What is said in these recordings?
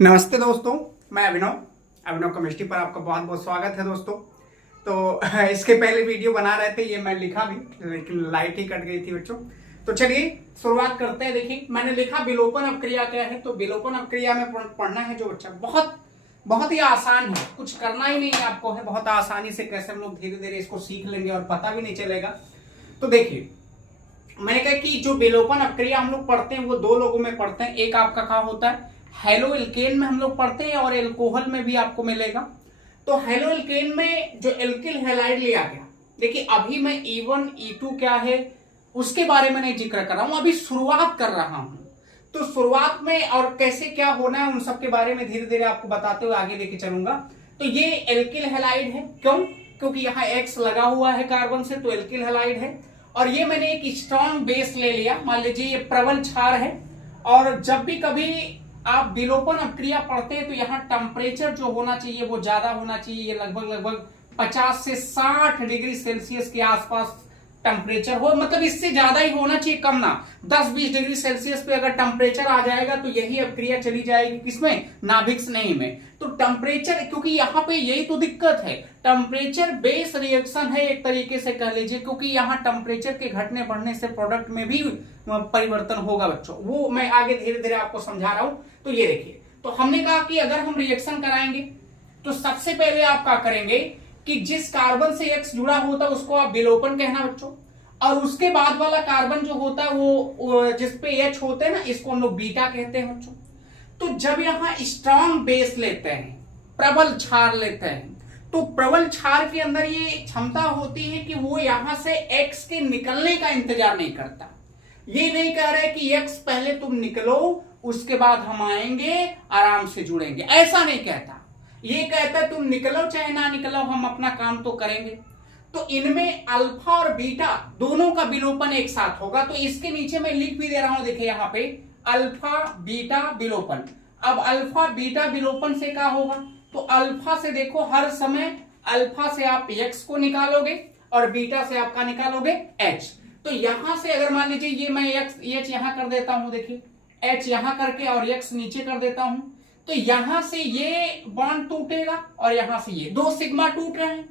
नमस्ते दोस्तों, मैं अभिनव केमिस्ट्री पर आपका बहुत बहुत स्वागत है दोस्तों। तो इसके पहले वीडियो बना रहे थे, ये मैं लिखा भी लेकिन लाइट ही कट गई थी बच्चों। तो चलिए शुरुआत करते हैं। देखिए मैंने लिखा विलोपन अपक्रिया क्या है। तो विलोपन अपक्रिया में पढ़ना है जो बच्चा बहुत बहुत ही आसान है, कुछ करना ही नहीं है आपको, है बहुत आसानी से कैसे हम लोग धीरे धीरे इसको सीख लेंगे और पता भी नहीं चलेगा। तो देखिए मैंने कहा कि जो विलोपन अपक्रिया हम लोग पढ़ते हैं वो दो लोगों में पढ़ते हैं। एक आपका क्या होता है हेलो एल्केन में हम लोग पढ़ते हैं और एल्कोहल में भी आपको मिलेगा। तो हेलो एल्केन में जो एल्किल हैलाइड लिया गया, देखिए अभी मैं E1 E2 क्या है उसके बारे में नहीं जिक्र कर रहा हूं, अभी शुरुआत कर रहा हूं। तो शुरुआत में और कैसे क्या होना है उन सब के बारे में धीरे धीरे आपको बताते हुए आगे लेके चलूंगा। तो ये एल्किल हैलाइड है, क्यों? क्योंकि यहाँ X लगा हुआ है कार्बन से, तो एल्किल हैलाइड है। और ये मैंने एक स्ट्रॉन्ग बेस ले लिया, मान लीजिए ये प्रबल क्षार है। और जब भी कभी आप विलोपन अपक्रिया पढ़ते हैं तो यहाँ टेम्परेचर जो होना चाहिए वो ज्यादा होना चाहिए। ये लगभग 50 से 60 डिग्री सेल्सियस के आसपास टेम्परेचर हो, मतलब इससे ज्यादा ही होना चाहिए, कम ना। 10-20 डिग्री सेल्सियस पे अगर टेम्परेचर आ जाएगा तो यही अपक्रिया चली जाएगी किसमें, नाभिक स्नेही में। तो टेम्परेचर, क्योंकि यहाँ पे यही तो दिक्कत है, टेम्परेचर बेस रिएक्शन है एक तरीके से कह लीजिए, क्योंकि यहाँ टेम्परेचर के घटने बढ़ने से प्रोडक्ट में भी परिवर्तन होगा बच्चों, वो मैं आगे धीरे धीरे आपको समझा रहा हूं। तो ये देखिए, तो हमने कहा कि अगर हम रिएक्शन कराएंगे तो सबसे पहले आप क्या करेंगे कि जिस कार्बन से X जुड़ा होता है उसको आप विलोपन कहना बच्चों, और उसके बाद वाला कार्बन जो होता है वो जिसपे H होते हैं ना, इसको हम लोग बीटा कहते हैं बच्चों। तो जब यहां स्ट्रॉन्ग बेस लेते हैं, प्रबल क्षार लेते हैं, तो प्रबल क्षार के अंदर ये क्षमता होती है कि वो यहां से X के निकलने का इंतजार नहीं करता। ये नहीं कह रहे कि X पहले तुम निकलो उसके बाद हम आएंगे आराम से जुड़ेंगे, ऐसा नहीं कहता। ये कहता है तुम निकलो चाहे ना निकलो, हम अपना काम तो करेंगे। तो इनमें अल्फा और बीटा दोनों का विलोपन एक साथ होगा। तो इसके नीचे मैं लिख भी दे रहा हूं, देखिए यहाँ पे अल्फा बीटा विलोपन। अब अल्फा बीटा विलोपन से क्या होगा, तो अल्फा से देखो हर समय अल्फा से आप X को निकालोगे और बीटा से आपका निकालोगे H। तो यहां से अगर मान लीजिए ये मैं H यहां कर देता हूं, देखिए H यहां करके और X नीचे कर देता हूं, तो यहां से ये बॉन्ड टूटेगा और यहां से ये दो सिग्मा टूट रहे हैं।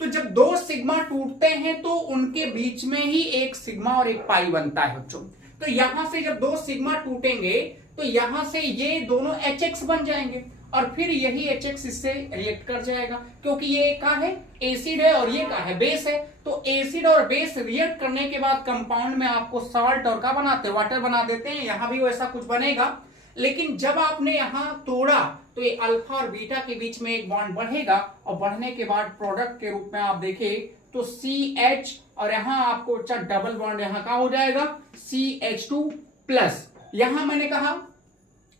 तो जब दो सिग्मा टूटते हैं तो उनके बीच में ही एक सिग्मा और एक पाई बनता है बच्चों। तो यहां से जब दो सिग्मा टूटेंगे तो यहां से ये दोनों HX बन जाएंगे और फिर यही HX इससे रिएक्ट कर जाएगा, क्योंकि ये क्या है एसिड है और ये क्या है बेस है। तो एसिड और बेस रिएक्ट करने के बाद कंपाउंड में आपको सॉल्ट और क्या बनाते हैं, वाटर बना देते हैं। यहां भी वैसा कुछ बनेगा, लेकिन जब आपने यहां तोड़ा तो ये अल्फा और बीटा के बीच में एक बॉन्ड बढ़ेगा और बढ़ने के बाद प्रोडक्ट के रूप में आप देखें तो CH और यहां आपको डबल बॉन्ड यहां का हो जाएगा CH2+। यहां मैंने कहा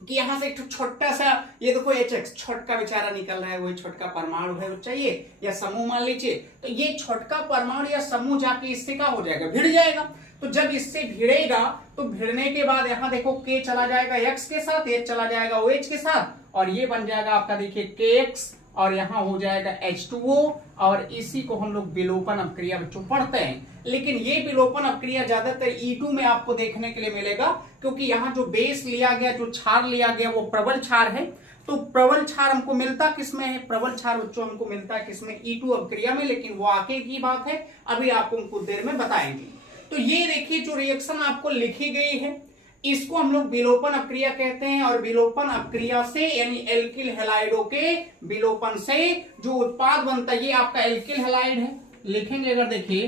कि यहां से एक छोटा सा ये देखो HX छोटका बेचारा निकल रहा है, वही छोटका परमाणु है वो चाहिए या समूह मान लीजिए। तो ये छोटका परमाणु या समूह जाके इससे क्या हो जाएगा, भिड़ जाएगा। तो जब इससे भिड़ेगा तो भिड़ने के बाद यहां देखो K चला जाएगा X के साथ, H चला जाएगा OH के साथ और ये बन जाएगा आपका देखिए KX और यहां हो जाएगा H2O। और इसी को हम लोग विलोपन अपक्रिया बच्चों पढ़ते हैं। लेकिन ये विलोपन अपक्रिया ज्यादातर E2 में आपको देखने के लिए मिलेगा, क्योंकि यहाँ जो बेस लिया गया, जो क्षार लिया गया वो प्रबल क्षार है। तो प्रबल क्षार हमको मिलता किसमें है, प्रबल क्षार बच्चों हमको मिलता है किसमें, E2 अपक्रिया में। लेकिन वो आगे की बात है, अभी आपको कुछ देर में बताएंगे। तो ये देखिए जो रिएक्शन आपको लिखी गई है इसको हम लोग विलोपन अपक्रिया कहते हैं। और विलोपन अपक्रिया से यानी एल्किल हैलाइडों के विलोपन से जो उत्पाद बनता है ये आपका एल्किल हैलाइड है। लिखेंगे अगर देखिए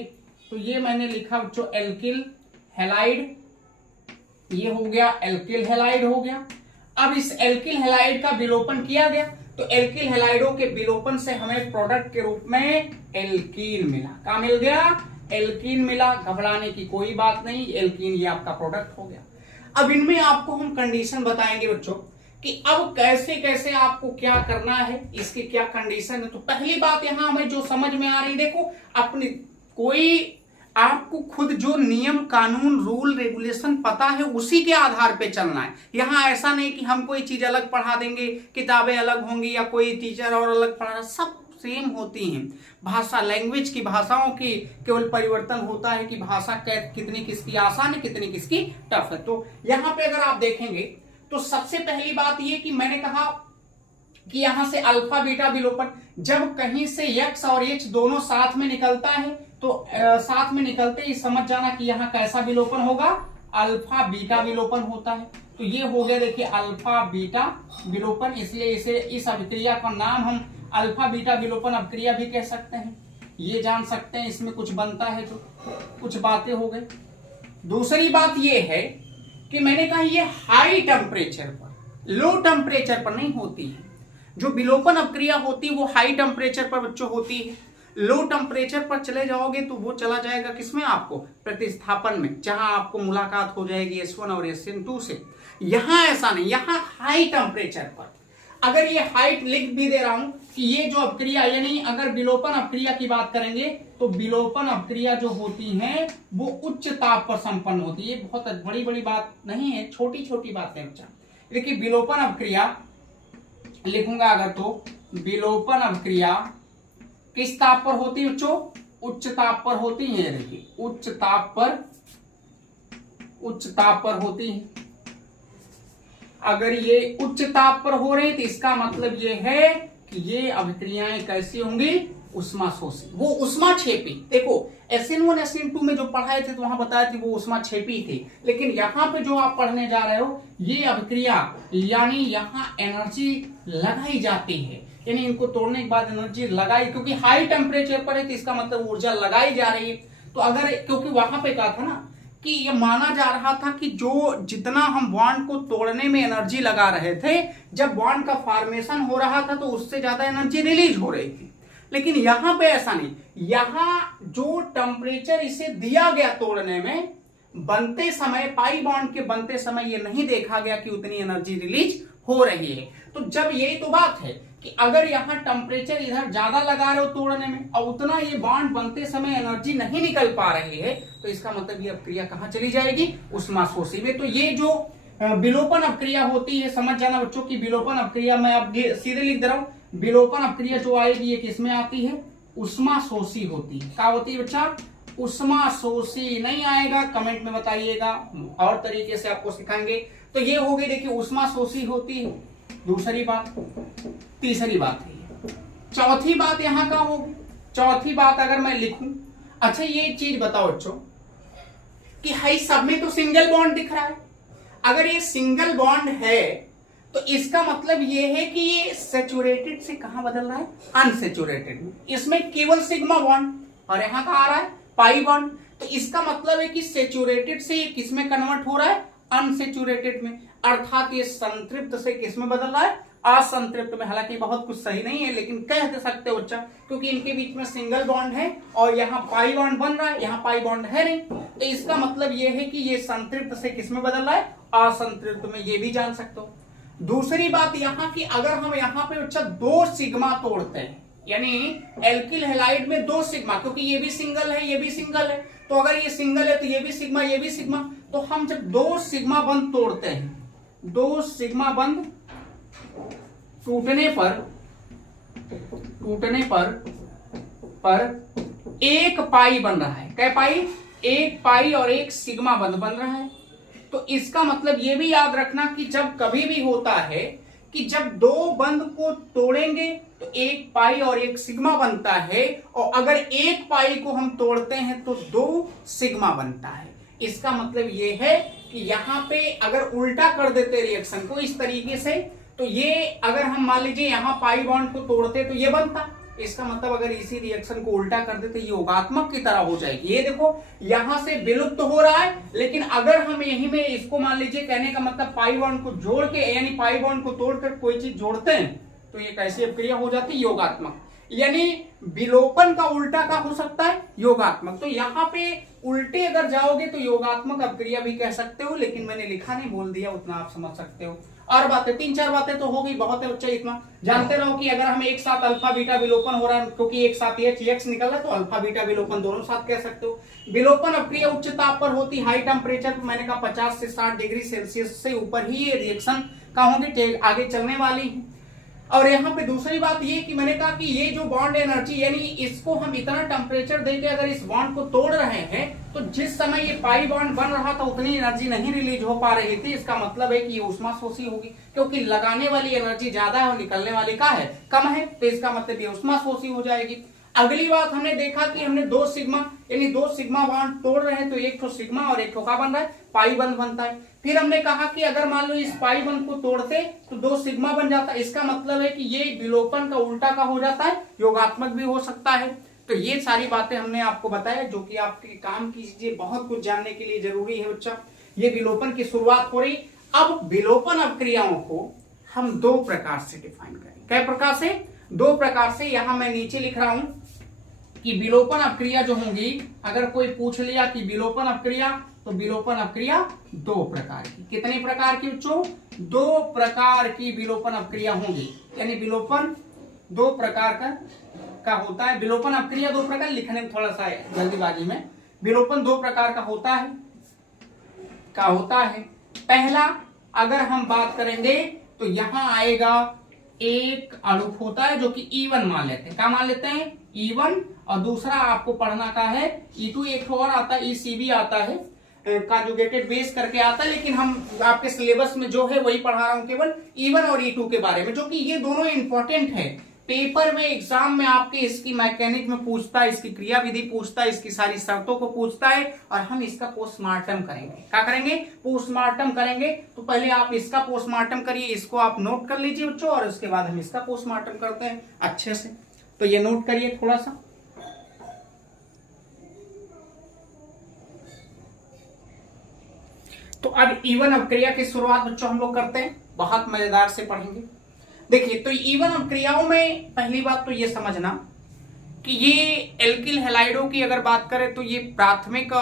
तो ये मैंने लिखा बच्चों एल्किल हैलाइड, ये हो गया एल्किल हैलाइड हो गया। अब इस एल्किल हैलाइड का विलोपन किया गया तो एल्किल हैलाइडों के विलोपन से हमें प्रोडक्ट के रूप में एल्कीन मिला। क्या मिल गया, एल्कीन मिला। घबराने की कोई बात नहीं, एल्कीन ये आपका प्रोडक्ट हो गया। अब इनमें आपको हम कंडीशन बताएंगे बच्चों कि अब कैसे कैसे आपको क्या करना है, इसकी क्या कंडीशन है। तो पहली बात यहां हमें जो समझ में आ रही, देखो अपने कोई आपको खुद जो नियम कानून रूल रेगुलेशन पता है उसी के आधार पे चलना है। यहाँ ऐसा नहीं कि हम कोई चीज अलग पढ़ा देंगे, किताबें अलग होंगी या कोई टीचर और अलग पढ़ा, सब सेम होती हैं। भाषा लैंग्वेज की भाषाओं की केवल परिवर्तन होता है कि भाषा कितनी किसकी आसान है कितनी किसकी टफ है। तो यहाँ पे अगर आप देखेंगे तो सबसे पहली बात ये कि मैंने कहा कि यहां से अल्फा बीटा विलोपन, जब कहीं से X और H दोनों साथ में निकलता है तो साथ में निकलते ही समझ जाना कि यहां कैसा विलोपन होगा, अल्फा बीटा विलोपन होता है। तो ये हो गया देखिए अल्फा बीटा विलोपन, इसलिए इसे इस अभिक्रिया का नाम हम अल्फा बीटा विलोपन अभिक्रिया भी कह सकते हैं। ये जान सकते हैं इसमें कुछ बनता है तो कुछ बातें हो गई। दूसरी बात ये है कि मैंने कहा ये हाई टेम्परेचर पर, लो टेम्परेचर पर नहीं होती है। जो विलोपन अभिक्रिया होती है वो हाई टेम्परेचर पर बच्चों होती है। लो टेम्परेचर पर चले जाओगे तो वो चला जाएगा किसमें, आपको प्रतिस्थापन में, जहां आपको मुलाकात हो जाएगी S1 और SN2 से। यहां ऐसा नहीं, यहां हाई टेम्परेचर पर। अगर ये हाइट लिख भी दे रहा हूं कि ये जो अभिक्रिया, यानी अगर विलोपन अभिक्रिया की बात करेंगे तो विलोपन अभिक्रिया जो होती है वो उच्च ताप पर संपन्न होती है। बहुत बड़ी बड़ी बात नहीं है, छोटी छोटी बातें बच्चा। देखिए विलोपन अभिक्रिया लिखूंगा अगर तो विलोपन अभिक्रिया किस ताप पर होती है बच्चों, उच्च ताप पर होती है। देखिए उच्च ताप पर होती है। अगर ये उच्च ताप पर हो रही तो इसका मतलब ये है कि ये अभिक्रियाएं कैसी होंगी, उष्माशोषी, वो उष्माक्षेपी। देखो SN1 SN2 में जो पढ़ाए थे तो वहां बताए थे वो उष्माक्षेपी थे, लेकिन यहाँ पे जो आप पढ़ने जा रहे हो ये अभिक्रिया, यानी यहाँ एनर्जी लगाई जाती है, यानी इनको तोड़ने के बाद एनर्जी लगाई, क्योंकि हाई टेम्परेचर पर है तो इसका मतलब ऊर्जा लगाई जा रही है। तो अगर, क्योंकि वहां पे कहा था ना कि ये माना जा रहा था कि जो जितना हम बॉन्ड को तोड़ने में एनर्जी लगा रहे थे, जब बॉन्ड का फॉर्मेशन हो रहा था तो उससे ज्यादा एनर्जी रिलीज हो रही थी। लेकिन यहां पे ऐसा नहीं, यहां जो टेम्परेचर इसे दिया गया तोड़ने में, बनते समय, पाई बॉन्ड के बनते समय ये नहीं देखा गया कि उतनी एनर्जी रिलीज हो रही है। तो जब यही तो बात है कि अगर यहाँ टेम्परेचर इधर ज्यादा लगा रहे हो तोड़ने में और उतना ये बॉन्ड बनते समय एनर्जी नहीं निकल पा रही है, तो इसका मतलब ये अभिक्रिया कहाँ चली जाएगी, उष्माशोषी में। तो ये जो विलोपन अभिक्रिया होती है, समझ जाना बच्चों की विलोपन अभिक्रिया, मैं अब सीधे लिख दे रहा हूँ, विलोपन अभिक्रिया जो आएगी ये किसमें आती है, उष्माशोषी होती है। क्या होती है बच्चा, उष्माशोषी। नहीं आएगा कमेंट में बताइएगा, और तरीके से आपको सिखाएंगे। तो ये हो गई देखिए उष्माशोषी होती है, दूसरी बात। तीसरी बात है, चौथी बात यहां का होगी। चौथी बात अगर मैं लिखूं, अच्छा ये चीज बताओ बच्चों कि हाई सब में तो सिंगल बॉन्ड दिख रहा है। अगर ये सिंगल बॉन्ड है तो इसका मतलब ये है कि ये सैचुरेटेड से कहां बदल रहा है, अनसैचुरेटेड में। इसमें केवल सिग्मा बॉन्ड और यहां का आ रहा है पाई बॉन्ड। तो इसका मतलब है कि सैचुरेटेड से ये किसमें कन्वर्ट हो रहा है, अनसैचुरेटेड में। अर्थात ये संतृप्त से किसमें बदल रहा है, असंतृप्त में। हालांकि बहुत कुछ सही नहीं है, लेकिन कह दे सकते हो बच्चा, क्योंकि इनके बीच में सिंगल बॉन्ड है और यहाँ पाई बॉन्ड बन रहा है, यहाँ पाई बॉन्ड है नहीं। तो इसका मतलब ये है कि ये संतृप्त से किसमें बदल रहा है, असंतृप्त में। ये भी जान सकते हो। दूसरी बात यहाँ की, अगर हम यहाँ पे बच्चा 2 सिग्मा तोड़ते हैं, यानी एल्किल हैलाइड में 2 सिग्मा, क्योंकि ये भी सिंगल है ये भी सिंगल है, तो अगर ये सिंगल है तो ये भी सिग्मा ये भी सिग्मा, तो हम जब 2 सिग्मा बंद तोड़ते हैं, 2 सिग्मा बंद टूटने पर एक पाई बन रहा है। क्या पाई, एक पाई और एक सिग्मा बंद बन रहा है। तो इसका मतलब ये भी याद रखना कि जब कभी भी होता है कि जब 2 बंद को तोड़ेंगे तो एक पाई और एक सिग्मा बनता है, और अगर एक पाई को हम तोड़ते हैं तो 2 सिग्मा बनता है। इसका मतलब ये है कि यहाँ पे अगर उल्टा कर देते रिएक्शन को इस तरीके से, तो ये अगर हम मान लीजिए यहाँ पाई बॉन्ड को तोड़ते तो ये बनता। इसका मतलब अगर इसी रिएक्शन को उल्टा कर देते ये योगात्मक की तरह हो जाएगी। ये देखो यहां से विलुप्त हो रहा है, लेकिन अगर हम यही में इसको मान लीजिए, कहने का मतलब पाई बॉन्ड को जोड़ के, यानी पाई बॉन्ड को तोड़कर कोई चीज जोड़ते हैं तो ये कैसी अभिक्रिया हो जाती है, योगात्मक। यानी विलोपन का उल्टा का हो सकता है, योगात्मक। तो यहाँ पे उल्टे अगर जाओगे तो योगात्मक अभिक्रिया भी कह सकते हो, लेकिन मैंने लिखा नहीं, बोल दिया, उतना आप समझ सकते हो। और बातें 3-4 बातें तो हो गई, बहुत है बच्चा। इतना जानते रहो कि अगर हम एक साथ अल्फा बीटा विलोपन हो रहा है, क्योंकि एक साथ H निकल रहा है, तो अल्फा बीटा विलोपन दोनों साथ कह सकते हो। विलोपन अभिक्रिया उच्च ताप पर होती, हाई टेम्परेचर, मैंने कहा 50 से 60 डिग्री सेल्सियस से ऊपर ही ये रिएक्शन का होंगे, आगे चलने वाली है। और यहाँ पे दूसरी बात ये कि मैंने कहा कि ये जो बॉन्ड एनर्जी यानी इसको हम इतना टेम्परेचर देके अगर इस बॉन्ड को तोड़ रहे हैं तो जिस समय ये पाई बॉन्ड बन रहा था उतनी एनर्जी नहीं रिलीज हो पा रही थी। इसका मतलब है कि ये ऊष्माशोषी होगी, क्योंकि लगाने वाली एनर्जी ज्यादा है और निकलने वाली का है कम है, तो इसका मतलब ये ऊष्माशोषी हो जाएगी। अगली बात हमने देखा कि हमने दो सिग्मा यानी दो सिग्मा बॉन्ड तोड़ रहे हैं तो एक तो सिग्मा और एक का बन रहा है पाई बंध बनता है। फिर हमने कहा कि अगर मान लो इस पाई बंध को तोड़ते तो दो सिग्मा बन जाता है। इसका मतलब है कि ये विलोपन का उल्टा का हो जाता है, योगात्मक भी हो सकता है। तो ये सारी बातें हमने आपको बताया जो कि आपके काम कीजिए, बहुत कुछ जानने के लिए जरूरी है बच्चा। ये विलोपन की शुरुआत हो रही। अब विलोपन अवक्रियाओं को हम दो प्रकार से डिफाइन करें। कै प्रकार से? दो प्रकार से। यहां मैं नीचे लिख रहा हूं कि विलोपन अवक्रिया जो होंगी, अगर कोई पूछ लिया कि विलोपन अवक्रिया, तो विलोपन अवक्रिया दो प्रकार की। कितने प्रकार की बच्चों? दो प्रकार की विलोपन अवक्रिया होंगी। यानी विलोपन दो प्रकार का होता है। विलोपन अवक्रिया दो प्रकार, लिखने में थोड़ा सा जल्दीबाजी में। विलोपन दो प्रकार का होता है। पहला अगर हम बात करेंगे तो यहां आएगा एक अणु होता है जो कि E1 मान लेते हैं। क्या मान लेते हैं? E1। और दूसरा आपको पढ़ना का है E2। एक और आता है ECB आता है, कॉन्जुगेटेड बेस करके आता है, लेकिन हम आपके सिलेबस में जो है वही पढ़ा रहा हूं केवल E1 और E2 के बारे में, जो कि ये दोनों इंपॉर्टेंट है। पेपर में एग्जाम में आपके इसकी मैकेनिक में पूछता है, इसकी क्रिया विधि पूछता है, इसकी सारी शर्तों को पूछता है, और हम इसका पोस्टमार्टम करेंगे। क्या करेंगे? पोस्टमार्टम करेंगे। तो पहले आप इसका पोस्टमार्टम करिए, इसको आप नोट कर लीजिए बच्चों, और उसके बाद हम इसका पोस्टमार्टम करते हैं अच्छे से। तो ये नोट करिए थोड़ा सा। तो अब E1 अवक्रिया की शुरुआत बच्चों हम लोग करते हैं, बहुत मजेदार से पढ़ेंगे। देखिए, तो E1 अवक्रियाओं में पहली बात तो ये समझना कि ये एल्किल हैलाइडों की अगर बात करें तो ये प्राथमिक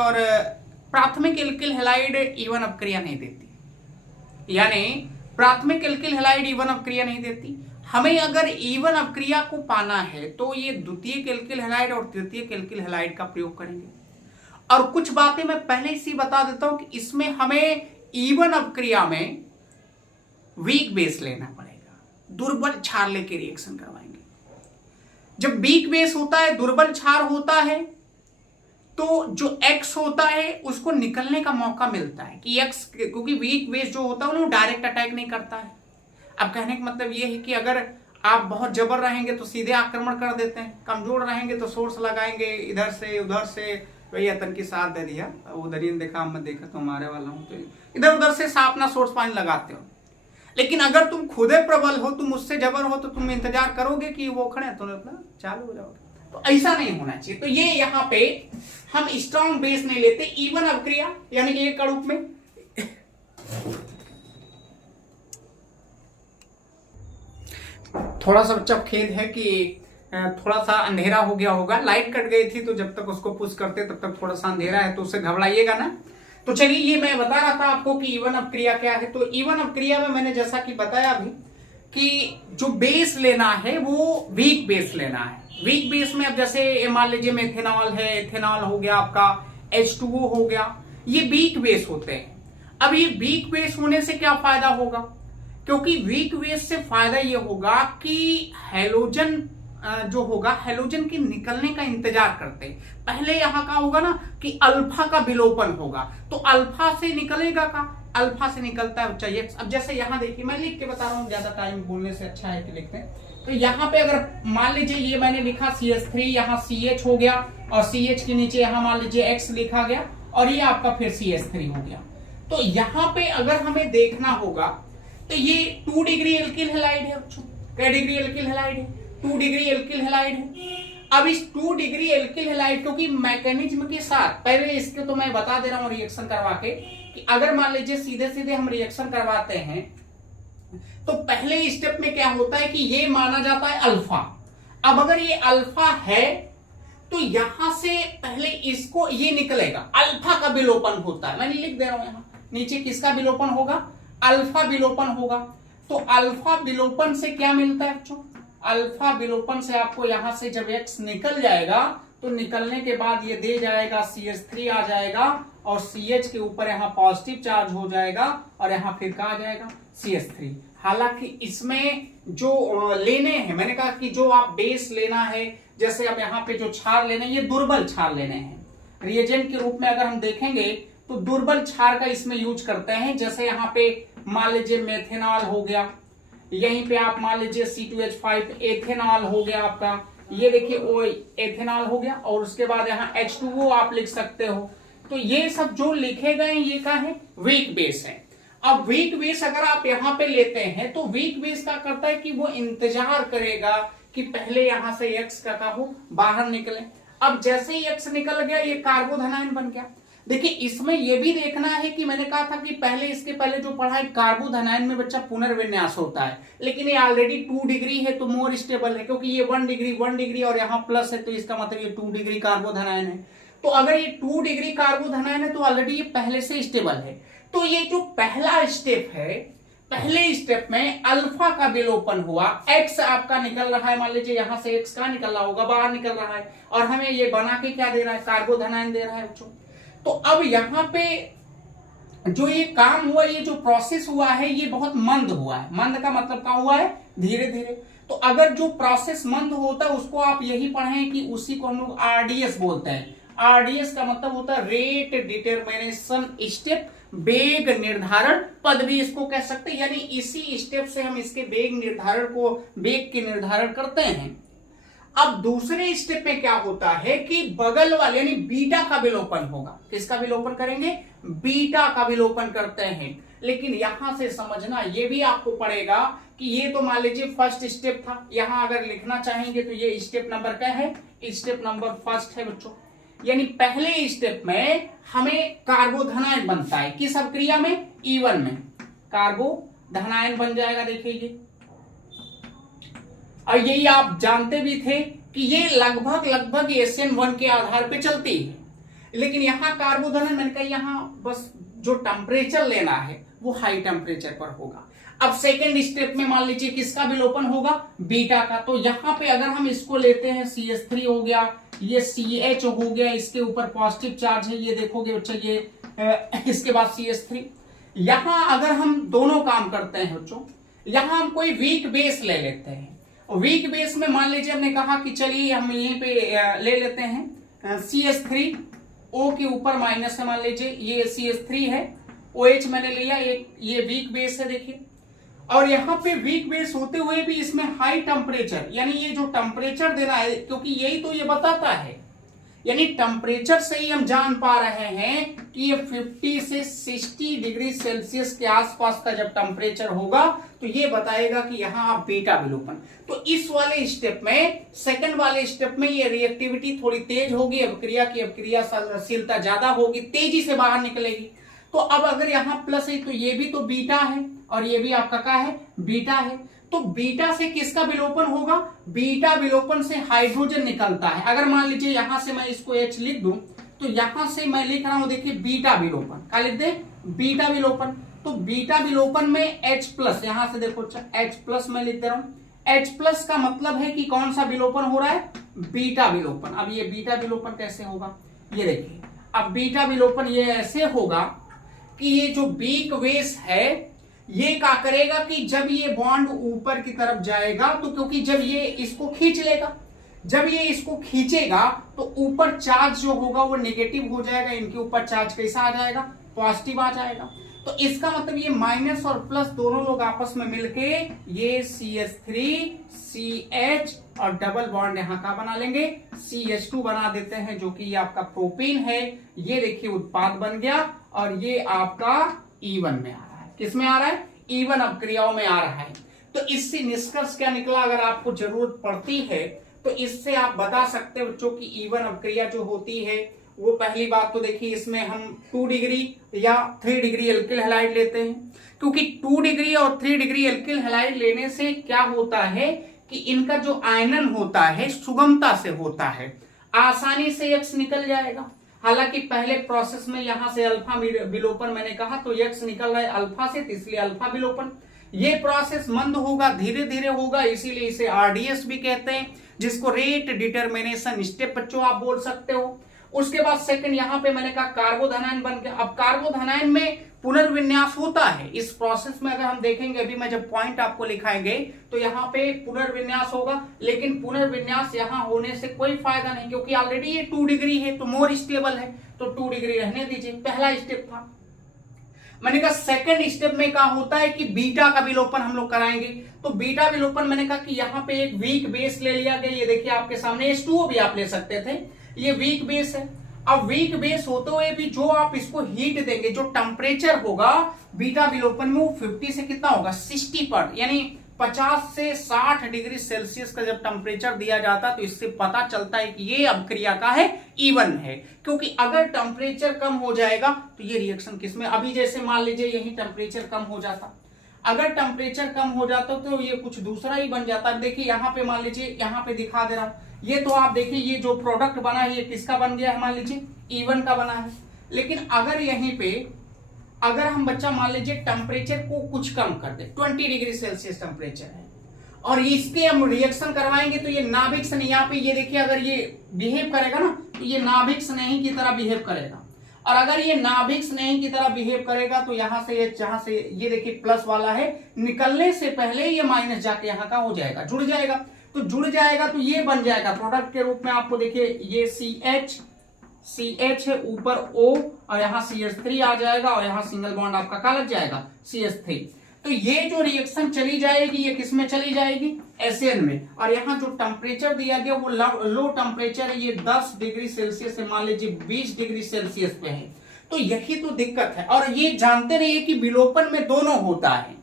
एल्किल हैलाइड E1 अवक्रिया नहीं देती। यानी प्राथमिक एल्किल हैलाइड E1 अवक्रिया नहीं देती। हमें अगर E1 अवक्रिया को पाना है तो ये द्वितीयक एल्किल हैलाइड और तृतीयक एल्किल हैलाइड का प्रयोग करेंगे। और कुछ बातें मैं पहले ही बता देता हूं कि इसमें हमें E1 अवक्रिया में वीक बेस लेना पड़ेगा, दुर्बल क्षार लेके रिएक्शन करवाएंगे। जब वीक बेस होता है, दुर्बल क्षार होता है, तो जो X होता है उसको निकलने का मौका मिलता है कि X, क्योंकि वीक बेस जो होता है वो डायरेक्ट अटैक नहीं करता है। अब कहने का मतलब ये है कि अगर आप बहुत जबर रहेंगे तो सीधे आक्रमण कर देते हैं, कमजोर रहेंगे तो सोर्स लगाएंगे इधर से उधर से, वही अतन की साथ दे दिया, उधर ही देखा, मैं देखा तो हमारे वाला हूं, तो इधर उधर से अपना सोर्स पानी लगाते हो। लेकिन अगर तुम खुदे प्रबल हो, तुम उससे जबर हो, तो तुम इंतजार करोगे कि वो खड़े तो अपना चालू हो जाओगे। तो ऐसा नहीं होना चाहिए। तो ये यहाँ पे हम स्ट्रॉन्ग बेस नहीं लेते। E1 अवक्रिया यानी कि एक अणु में थोड़ा सा बच्चा खेद है कि थोड़ा सा अंधेरा हो गया होगा, लाइट कट गई थी, तो जब तक उसको पुश करते तब तक थोड़ा सा अंधेरा है, तो उससे घबराइएगा ना। तो चलिए, ये मैं बता रहा था आपको कि E1 अवक्रिया क्या है। तो E1 अवक्रिया में मैंने जैसा कि बताया अभी कि जो बेस लेना है वो वीक बेस लेना है। वीक बेस में अब जैसे मान लीजिए मेथेनॉल है, एथेनॉल हो गया, आपका H2O हो गया, ये वीक बेस होते हैं। अब ये वीक बेस होने से क्या फायदा होगा? क्योंकि वीक बेस से फायदा ये होगा कि हैलोजन जो होगा, हैलोजन के निकलने का इंतजार करते हैं। पहले यहां का होगा ना कि अल्फा का विलोपन होगा, तो अल्फा से निकलेगा का, अल्फा से निकलता है चाहिए। अब जैसे यहां देखिए, मैं लिख के बता रहा हूं, ज्यादा टाइम बोलने से अच्छा है कि लिखते हैं। तो यहां पे अगर मान लीजिए ये मैंने लिखा CH3, यहाँ CH हो गया, और CH के नीचे यहां मान लीजिए X लिखा गया, और ये आपका फिर CH3 हो गया। तो यहां पे अगर हमें देखना होगा तो ये 2 डिग्री एल्किल हैलाइड है। क्या डिग्री एल्किल हैलाइड है? 2 डिग्री एल्किल हैलाइड है। अब इस 2 डिग्री एल्किल हैलाइड, क्योंकि मैकेनिज्म के साथ पहले इसके तो मैं बता दे रहा हूं रिएक्शन करवा के, कि अगर मान लीजिए सीधे सीधे हम रिएक्शन करवाते हैं तो पहले स्टेप में क्या होता है कि ये माना जाता है अल्फा। अब अगर ये अल्फा है तो यहां से पहले इसको ये निकलेगा, अल्फा का विलोपन होता है। मैं लिख दे रहा हूं यहां नीचे, किसका विलोपन होगा? अल्फा विलोपन होगा। तो अल्फा विलोपन से क्या मिलता है बच्चों? अल्फा विलोपन से आपको यहां से जब X निकल जाएगा तो निकलने के बाद ये दे जाएगा CH3 आ जाएगा, और CH के ऊपर यहां पॉजिटिव चार्ज हो जाएगा, और यहां फिर क्या आ जाएगा? CH3। हालांकि इसमें जो लेने हैं, मैंने कहा कि जो आप बेस लेना है, जैसे अब यहाँ पे जो क्षार लेने हैं, ये दुर्बल क्षार लेने हैं। रिएजेंट के रूप में अगर हम देखेंगे तो दुर्बल क्षार का इसमें यूज करते हैं। जैसे यहाँ पे मान लीजिए मेथेनॉल हो गया, यहीं पे आप मान लीजिए C2H5 एथेनॉल हो गया आपका, ये देखिए ओ एथेनॉल हो गया, और उसके बाद यहाँ H2O आप लिख सकते हो। तो ये सब जो लिखे गए ये क्या है, वीक बेस है। अब वीक बेस अगर आप यहाँ पे लेते हैं तो वीक बेस क्या करता है कि वो इंतजार करेगा कि पहले यहां से X का हो बाहर निकले। अब जैसे ही X निकल गया ये कार्बोधनाइन बन गया। देखिए इसमें यह भी देखना है कि मैंने कहा था कि पहले इसके पहले जो पढ़ा है कार्बोधनाइन में बच्चा पुनर्विन्यास होता है, लेकिन ये ऑलरेडी 2 डिग्री है तो मोर स्टेबल है, क्योंकि ये 1 डिग्री और यहाँ प्लस है तो इसका मतलब ये 2 डिग्री कार्बोधनाइन है। तो अगर ये 2 डिग्री कार्बोधनाइन है तो ऑलरेडी ये पहले से स्टेबल है। तो ये जो पहला स्टेप है, पहले स्टेप में अल्फा का विलोपन हुआ, एक्स आपका निकल रहा है, मान लीजिए यहां से एक्स का निकल रहा होगा, बाहर निकल रहा है, और हमें ये बना के क्या दे रहा है, कार्बोधनाइन दे रहा है बच्चों। तो अब यहाँ पे जो ये काम हुआ, ये जो प्रोसेस हुआ है ये बहुत मंद हुआ है। मंद का मतलब क्या हुआ है, धीरे धीरे। तो अगर जो प्रोसेस मंद होता है उसको आप यही पढ़ें कि उसी को हम लोग आरडीएस बोलते हैं। आरडीएस का मतलब होता है रेट डिटरमिनेशन स्टेप, वेग निर्धारण पद भी इसको कह सकते हैं। यानी इसी स्टेप से हम इसके वेग निर्धारण को, वेग के निर्धारण करते हैं। अब दूसरे स्टेप में क्या होता है कि बगल वाले यानी बीटा का विलोपन होगा। किसका विलोपन करेंगे, बीटा का विलोपन करते हैं। लेकिन यहां से समझना ये भी आपको पड़ेगा कि ये तो मान लीजिए फर्स्ट स्टेप था, यहां अगर लिखना चाहेंगे तो ये स्टेप नंबर क्या है, स्टेप नंबर फर्स्ट है बच्चों। यानी पहले स्टेप में हमें कार्बोधनाइन बनता है, किस अभिक्रिया में, E1 में कार्बोधनाइन बन जाएगा। देखिए ये, और यही आप जानते भी थे कि ये लगभग SN1 के आधार पे चलती है। लेकिन यहां कार्बोधनाइन मैंने कहा यहां बस जो टेम्परेचर लेना है वो हाई टेम्परेचर पर होगा। अब सेकेंड स्टेप में मान लीजिए किसका विलोपन होगा, बीटा का। तो यहां पे अगर हम इसको लेते हैं CH3 हो गया, ये CH हो गया, इसके ऊपर पॉजिटिव चार्ज है, ये देखोगे बच्चा ये इसके बाद CH3। यहां अगर हम दोनों काम करते हैं बच्चों, यहां हम कोई वीक बेस ले लेते हैं। वीक बेस में मान लीजिए हमने कहा कि चलिए हम यहीं पे ले लेते हैं CH3, O के ऊपर माइनस है, मान लीजिए ये CH3 है, OH मैंने लिया, ये वीक बेस है देखिए। और यहाँ पे वीक बेस होते हुए भी इसमें हाई टेम्परेचर, यानी ये जो टेम्परेचर देना है, क्योंकि यही तो ये बताता है, यानी टेम्परेचर से ही हम जान पा रहे हैं कि ये 50 से 60 डिग्री सेल्सियस के आसपास का जब टेम्परेचर होगा तो ये बताएगा कि यहाँ आप बीटा विलोपन। तो इस वाले स्टेप में, सेकंड वाले स्टेप में ये रिएक्टिविटी थोड़ी तेज होगी, अभिक्रिया की अभिक्रियाशीलता ज्यादा होगी, तेजी से बाहर निकलेगी। तो अब अगर यहाँ प्लस है तो ये भी तो बीटा है और ये भी आपका क्या है, बीटा है। तो बीटा से किसका विलोपन होगा, बीटा विलोपन से हाइड्रोजन निकलता है। अगर मान लीजिए यहां से मैं इसको H लिख दूं तो यहां से मैं लिख रहा हूं, देखिए बीटा विलोपन, क्या लिख दे, बीटा विलोपन। तो बीटा विलोपन में H प्लस, यहां से देखो H प्लस मैं लिख दे रहा हूं। H प्लस का मतलब है कि कौन सा विलोपन हो रहा है, बीटा विलोपन। अब ये बीटा विलोपन कैसे होगा, ये देखिए, अब बीटा विलोपन ये ऐसे होगा कि ये जो वीक बेस है ये क्या करेगा कि जब ये बॉन्ड ऊपर की तरफ जाएगा, तो क्योंकि जब ये इसको खींच लेगा, जब ये इसको खींचेगा तो ऊपर चार्ज जो होगा वो नेगेटिव हो जाएगा, इनके ऊपर चार्ज कैसा आ जाएगा, पॉजिटिव आ जाएगा। तो इसका मतलब ये माइनस और प्लस दोनों लोग आपस में मिलके ये CH3 CH और डबल बॉन्ड यहाँ का बना लेंगे, CH2 बना देते हैं, जो कि ये आपका प्रोपीन है। ये देखिए उत्पाद बन गया और ये आपका E1 में आ रहा है। किस में आ रहा है, E1 अभिक्रियाओं में आ रहा है। तो इससे निष्कर्ष क्या निकला, अगर आपको जरूरत पड़ती है तो इससे आप बता सकते हो बच्चों की E1 अभिक्रिया जो होती है वो, पहली बात तो देखिए इसमें हम 2 डिग्री या 3 डिग्री एल्किल हैलाइड लेते हैं, क्योंकि 2 डिग्री और 3 डिग्री एल्किल हैलाइड लेने से क्या होता है कि इनका जो आयनन होता है सुगमता से होता है, आसानी से X निकल जाएगा। हालांकि पहले प्रोसेस में यहां से अल्फा विलोपन मैंने कहा तो X निकल रहा है अल्फा से, तो इसलिए अल्फा विलोपन। ये प्रोसेस मंद होगा, धीरे धीरे होगा, इसीलिए इसे RDS भी कहते हैं, जिसको रेट डिटरमिनेशन स्टेप बच्चों आप बोल सकते हो। उसके बाद सेकंड यहाँ पे मैंने कहा कार्बोधनाइन बन गया। अब कार्बोधनाइन में पुनर्विन्यास होता है। इस प्रोसेस में अगर हम देखेंगे, अभी मैं जब पॉइंट आपको लिखाएंगे तो यहाँ पे पुनर्विन्यास होगा, लेकिन पुनर्विन्यास यहाँ होने से कोई फायदा नहीं, क्योंकि ऑलरेडी ये 2 डिग्री है तो मोर स्टेबल है, तो 2 डिग्री रहने दीजिए। पहला स्टेप था। मैंने कहा सेकंड स्टेप में क्या होता है कि बीटा का विलोपन हम लोग कराएंगे। तो बीटा विलोपन मैंने कहा कि यहाँ पे एक वीक बेस ले लिया गया, ये देखिए आपके सामने, H2O भी आप ले सकते थे, ये वीक बेस है। अब वीक बेस होते हुए भी जो आप इसको हीट देंगे, जो टेम्परेचर होगा बीटा विलोपन में, वो 50 से कितना होगा, 60 पर, यानी 50 से 60 डिग्री सेल्सियस का जब टेम्परेचर दिया जाता है तो इससे पता चलता है कि ये अभिक्रिया का है, इवन है। क्योंकि अगर टेम्परेचर कम हो जाएगा तो ये रिएक्शन किसमें, अभी जैसे मान लीजिए यही टेम्परेचर कम हो जाता, अगर टेम्परेचर कम हो जाता तो ये कुछ दूसरा ही बन जाता। देखिए यहाँ पे मान लीजिए, यहाँ पे दिखा दे रहा हूं, ये तो आप देखिए ये जो प्रोडक्ट बना है ये किसका बन गया है, मान लीजिए इवन का बना है। लेकिन अगर यहीं पे अगर हम बच्चा मान लीजिए टेम्परेचर को कुछ कम कर दे, 20 डिग्री सेल्सियस टेम्परेचर है, और इसके हम रिएक्शन करवाएंगे तो ये नाभिक स्नेही, यहाँ पे ये देखिए अगर ये बिहेव करेगा ना तो ये नाभिक स्नेही की तरह बिहेव करेगा, और अगर ये नाभिक स्नेही की तरह बिहेव करेगा तो यहाँ से ये, जहां से ये देखिए प्लस वाला है, निकलने से पहले ये माइनस जाके यहाँ का हो जाएगा, जुड़ जाएगा। तो जुड़ जाएगा तो ये बन जाएगा प्रोडक्ट के रूप में, आपको देखिए ये CH है, ऊपर O, और यहाँ CH3 आ जाएगा, और यहाँ सिंगल बॉन्ड आपका क्या लग जाएगा, CH3। तो ये जो रिएक्शन चली जाएगी ये किस में चली जाएगी, एसियन में। और यहाँ जो टेम्परेचर दिया गया वो लो टेम्परेचर है, ये 10 डिग्री सेल्सियस से मान लीजिए 20 डिग्री सेल्सियस पे है। तो यही तो दिक्कत है। और ये जानते रहिए कि विलोपन में दोनों होता है,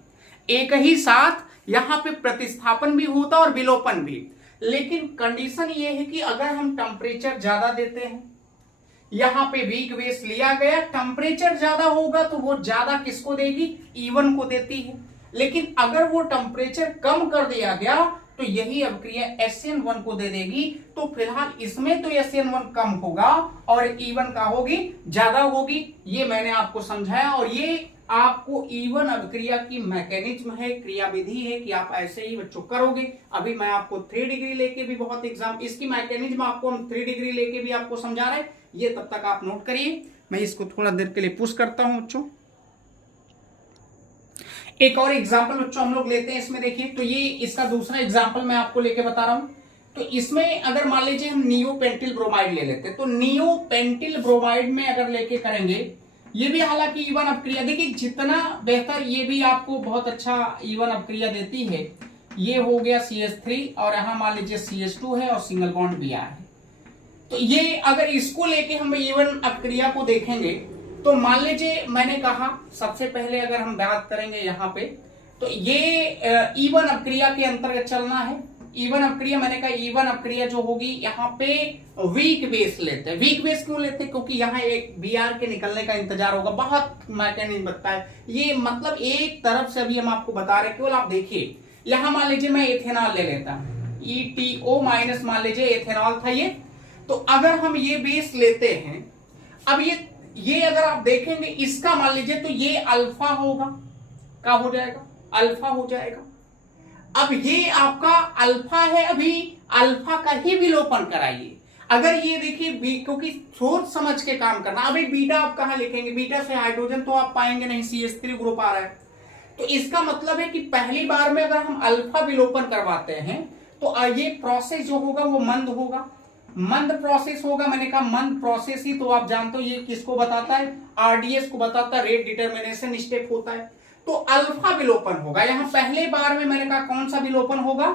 एक ही साथ यहाँ पे प्रतिस्थापन भी होता और विलोपन भी। लेकिन कंडीशन ये है कि अगर हम टेम्परेचर ज्यादा देते हैं, यहाँ पे वीक बेस लिया गया, टेम्परेचर ज्यादा होगा तो वो ज्यादा किसको देगी, इवन को देती है। लेकिन अगर वो टेम्परेचर कम कर दिया गया तो यही अभिक्रिया SN1 को दे देगी। तो फिलहाल इसमें तो SN1 कम होगा और इवन का होगी, ज्यादा होगी। ये मैंने आपको समझाया, और ये आपको इवन अभिक्रिया की मैकेनिज्म है, क्रियाविधि है कि आप ऐसे ही बच्चों करोगे। अभी मैं आपको 3 डिग्री लेके भी बहुत एग्जाम, इसकी मैकेनिज्म आपको हम 3 डिग्री लेके भी आपको समझा रहे हैं, ये तब तक आप नोट करिए। मैं इसको थोड़ा देर के लिए पुश करता हूं बच्चों। एक और एग्जाम्पल बच्चों हम लोग लेते हैं इसमें, देखिए तो ये इसका दूसरा एग्जाम्पल मैं आपको लेके बता रहा हूं। तो इसमें अगर मान लीजिए हम नियोपेंटिल ब्रोमाइड ले लेते हैं, तो नियोपेंटिल ब्रोमाइड में अगर लेके करेंगे, ये भी हालांकि इवन अपक्रिया, देखिए जितना बेहतर ये भी आपको बहुत अच्छा इवन अपक्रिया देती है। ये हो गया CH3 और यहां मान लीजिए CH2 है और सिंगल बॉन्ड Br है। तो ये अगर इसको लेके हम इवन अपक्रिया को देखेंगे तो मान लीजिए मैंने कहा सबसे पहले अगर हम बात करेंगे यहाँ पे, तो ये इवन अपक्रिया के अंतर्गत चलना है। इवन अपक्रिया मैंने कहा, इवन अपक्रिया जो होगी यहाँ पे वीक बेस लेते हैं। वीक बेस क्यों लेते हैं, क्योंकि यहाँ एक Br के निकलने का इंतजार होगा, बहुत मैकेनिज्म बनता है ये, मतलब एक तरफ से अभी हम आपको बता रहे, केवल आप देखिए। यहाँ मान लीजिए मैं एथेनॉल ले लेता हूं, ETO माइनस मान लीजिए एथेनॉल था ये। तो अगर हम ये बेस लेते हैं, अब ये अगर आप देखेंगे इसका मान लीजिए तो ये अल्फा होगा, क्या हो जाएगा, अल्फा हो जाएगा। अब ये आपका अल्फा है, अभी अल्फा का ही विलोपन कराइए। अगर ये देखिए क्योंकि सोच समझ के काम करना, अभी बीटा आप कहां लिखेंगे, बीटा से हाइड्रोजन तो आप पाएंगे नहीं, CH3 ग्रुप आ रहा है। तो इसका मतलब है कि पहली बार में अगर हम अल्फा विलोपन करवाते हैं तो ये प्रोसेस जो होगा वो मंद होगा, मंद प्रोसेस होगा। मैंने कहा मंद प्रोसेस ही तो आप जानते हो ये किसको बताता है, RDS को बताता है, रेट डिटर्मिनेशन स्टेप होता है। तो अल्फा विलोपन होगा यहाँ पहले बार में। मैंने कहा कौन सा विलोपन होगा,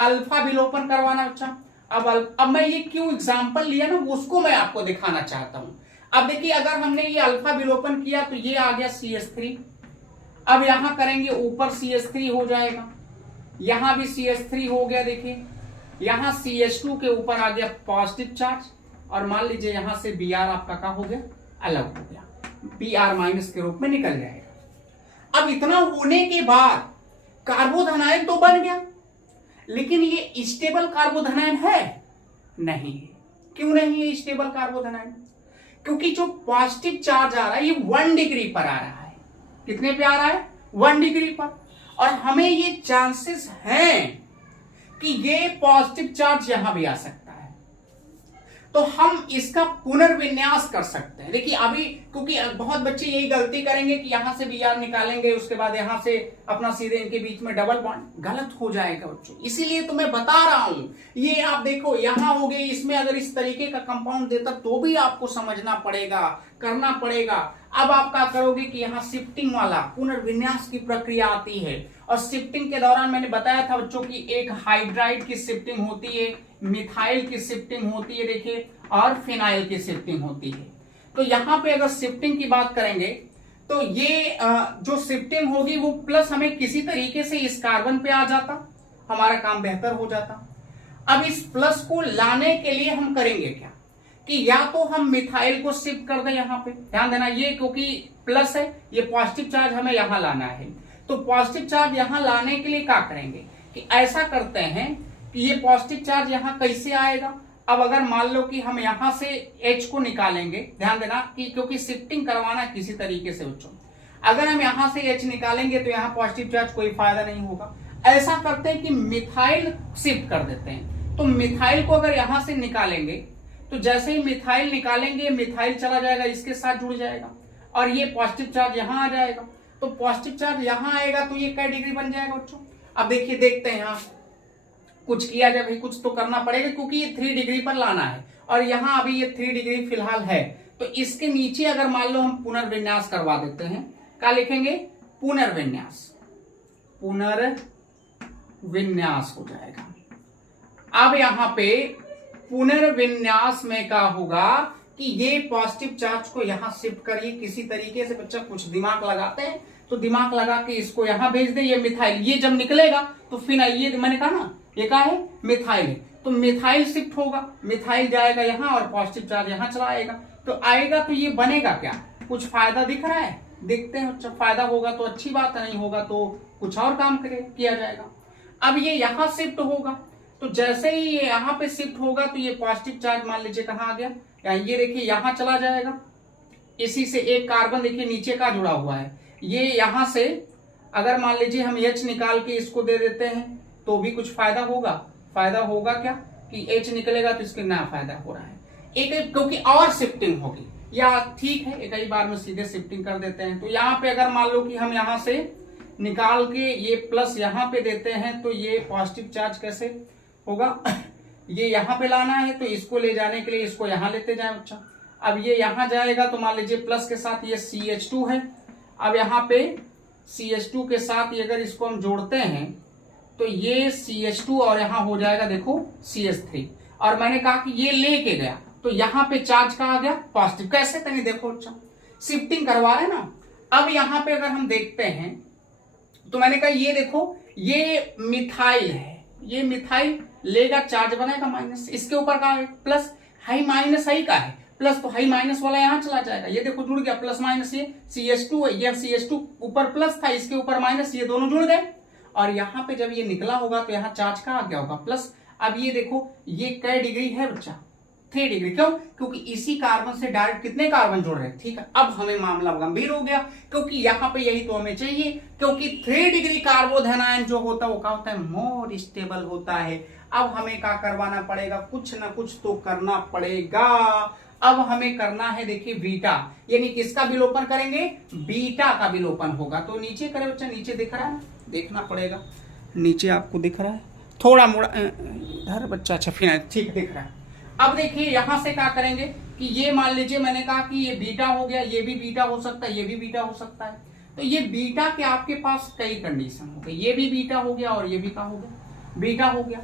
अल्फा विलोपन करवाना बच्चा। अब मैं ये क्यों एग्जांपल लिया ना, उसको मैं आपको दिखाना चाहता हूं। अब देखिए अगर हमने ये अल्फा विलोपन किया तो ये आ गया CH3, अब यहां करेंगे ऊपर CH3 हो जाएगा, यहां भी CH3 हो गया। देखिए यहां CH2 के ऊपर आ गया पॉजिटिव चार्ज, और मान लीजिए यहां से Br आपका क्या हो गया, अलग हो गया, Br माइनस के रूप में निकल जाएगा। अब इतना होने के बाद कार्बोधनायन तो बन गया, लेकिन ये स्टेबल कार्बोधनायन है नहीं है। क्यों नहीं है स्टेबल कार्बोधनायन, क्योंकि जो पॉजिटिव चार्ज आ रहा है ये 1 डिग्री पर आ रहा है। कितने पे आ रहा है, 1 डिग्री पर। और हमें ये चांसेस हैं कि ये पॉजिटिव चार्ज यहां भी आ सकता है। तो हम इसका पुनर्विन्यास कर सकते हैं। देखिए अभी क्योंकि बहुत बच्चे यही गलती करेंगे कि यहां से Br निकालेंगे, उसके बाद यहां से अपना सीधे इनके बीच में डबल बॉन्ड, गलत हो जाएगा बच्चों। इसीलिए तो मैं बता रहा हूं, ये आप देखो यहां हो गए, इसमें अगर इस तरीके का कंपाउंड देता तो भी आपको समझना पड़ेगा, करना पड़ेगा। अब आप क्या करोगे कि यहाँ शिफ्टिंग वाला पुनर्विन्यास की प्रक्रिया आती है, और शिफ्टिंग के दौरान मैंने बताया था बच्चों की एक हाइड्राइड की शिफ्टिंग होती है, मिथाइल की शिफ्टिंग होती है देखिए, और फिनाइल की शिफ्टिंग होती है। तो यहाँ पे अगर शिफ्टिंग की बात करेंगे तो ये जो शिफ्टिंग होगी वो प्लस हमें किसी तरीके से इस कार्बन पे आ जाता, हमारा काम बेहतर हो जाता। अब इस प्लस को लाने के लिए हम करेंगे क्या कि या तो हम मिथाइल को शिफ्ट कर दें यहाँ पे, ध्यान देना ये क्योंकि प्लस है, ये पॉजिटिव चार्ज हमें यहाँ लाना है। तो पॉजिटिव चार्ज यहाँ लाने के लिए क्या करेंगे कि ऐसा करते हैं कि ये पॉजिटिव चार्ज यहाँ कैसे आएगा। अब अगर मान लो कि हम यहां से H को निकालेंगे, ध्यान देना कि क्योंकि शिफ्टिंग करवाना किसी तरीके से बच्चों, अगर हम यहां से H निकालेंगे तो यहाँ पॉजिटिव चार्ज कोई फायदा नहीं होगा। ऐसा करते हैं कि मिथाइल शिफ्ट कर देते हैं। तो मिथाइल को अगर यहां से निकालेंगे तो जैसे ही मिथाइल निकालेंगे, मिथाइल चला जाएगा, इसके साथ जुड़ जाएगा, और ये पॉजिटिव चार्ज यहां आ जाएगा। तो पॉजिटिव चार्ज यहां आएगा तो ये क्या डिग्री बन जाएगा बच्चों। अब देखिए देखते हैं, यहाँ कुछ किया जाए भाई, कुछ तो करना पड़ेगा क्योंकि ये 3 डिग्री पर लाना है, और यहाँ अभी ये 3 डिग्री फिलहाल है। तो इसके नीचे अगर मान लो हम पुनर्विन्यास करवा देते हैं, क्या लिखेंगे, पुनर्विन्यास, पुनर्विन्यास हो जाएगा। अब यहाँ पे पुनर्विन्यास में क्या होगा कि ये पॉजिटिव चार्ज को यहां शिफ्ट करिए किसी तरीके से। बच्चा कुछ दिमाग लगाते हैं तो दिमाग लगा के इसको यहां भेज दे, ये मिथाइल, ये जब निकलेगा तो फिनाइल, ये मैंने कहा ना ये क्या है, मिथाइल है, तो मिथाइल शिफ्ट होगा, मिथाइल जाएगा यहां और पॉजिटिव चार्ज यहां चला आएगा। तो आएगा तो ये बनेगा क्या, कुछ फायदा दिख रहा है, देखते हैं बच्चा, फायदा होगा तो अच्छी बात है, नहीं होगा तो कुछ और काम किया जाएगा। अब ये यहां शिफ्ट होगा, तो जैसे ही ये यहां पे शिफ्ट होगा तो ये पॉजिटिव चार्ज मान लीजिए कहां आ गया, ये देखिए यहां चला जाएगा। इसी से एक कार्बन देखिए नीचे का जुड़ा हुआ है, ये यहां से अगर मान लीजिए हम H निकाल के इसको दे देते हैं तो भी कुछ फायदा होगा। फायदा होगा क्या कि H निकलेगा तो इसके नया फायदा हो रहा है, एक क्योंकि और शिफ्टिंग होगी, या ठीक है एक ही बार में सीधे शिफ्टिंग कर देते हैं। तो यहाँ पे अगर मान लो कि हम यहाँ से निकाल के ये प्लस यहाँ पे देते हैं तो ये पॉजिटिव चार्ज कैसे होगा, ये यहाँ पे लाना है तो इसको ले जाने के लिए इसको यहाँ लेते जाए बच्चा। अब ये यहाँ जाएगा तो मान लीजिए प्लस के साथ ये CH2 है, अब यहाँ पे CH2 के साथ ये अगर इसको हम जोड़ते हैं तो ये CH2 और यहाँ हो जाएगा देखो CH3, और मैंने कहा कि ये लेके गया तो यहाँ पे चार्ज का आ गया पॉजिटिव। कैसे तनी देखो अच्छा, शिफ्टिंग करवाए ना। अब यहाँ पे अगर हम देखते हैं तो मैंने कहा ये देखो ये मिथाइल है, ये मिथाइल लेगा चार्ज बनाएगा माइनस, इसके ऊपर का है प्लस, हाई माइनस हाई का है प्लस, तो हाई माइनस वाला यहाँ चला जाएगा, ये देखो जुड़ गया प्लस माइनस, ये CH2 है, ये CH2 ऊपर प्लस था, इसके ऊपर माइनस, ये दोनों जुड़ गए, और यहाँ पे जब ये निकला होगा तो यहाँ चार्ज का आ गया होगा प्लस। अब ये देखो ये कै डिग्री है बच्चा, 3 डिग्री, क्यों, क्योंकि इसी कार्बन से डायरेक्ट कितने कार्बन जुड़ रहे हैं। ठीक है, अब हमें मामला गंभीर हो गया क्योंकि यहाँ पे यही तो हमें चाहिए, क्योंकि 3 डिग्री कार्बोधनायन जो होता है वो क्या होता है, मोर स्टेबल होता है। अब हमें क्या करवाना पड़ेगा, कुछ ना कुछ तो करना पड़ेगा। अब हमें करना है देखिए बीटा, यानी किसका विलोपन करेंगे, बीटा का विलोपन होगा। तो नीचे करें बच्चा, नीचे दिख रहा है, देखना पड़ेगा, नीचे आपको दिख रहा है थोड़ा मोड़ा इधर बच्चा, अच्छा फिर ठीक दिख रहा है। अब देखिए यहां से क्या करेंगे कि ये मान लीजिए मैंने कहा कि ये बीटा हो गया, ये भी बीटा हो सकता है, ये भी बीटा हो सकता है। तो ये बीटा के आपके पास कई कंडीशन हो गई, ये भी बीटा हो गया और ये भी क्या हो गया, बीटा हो गया।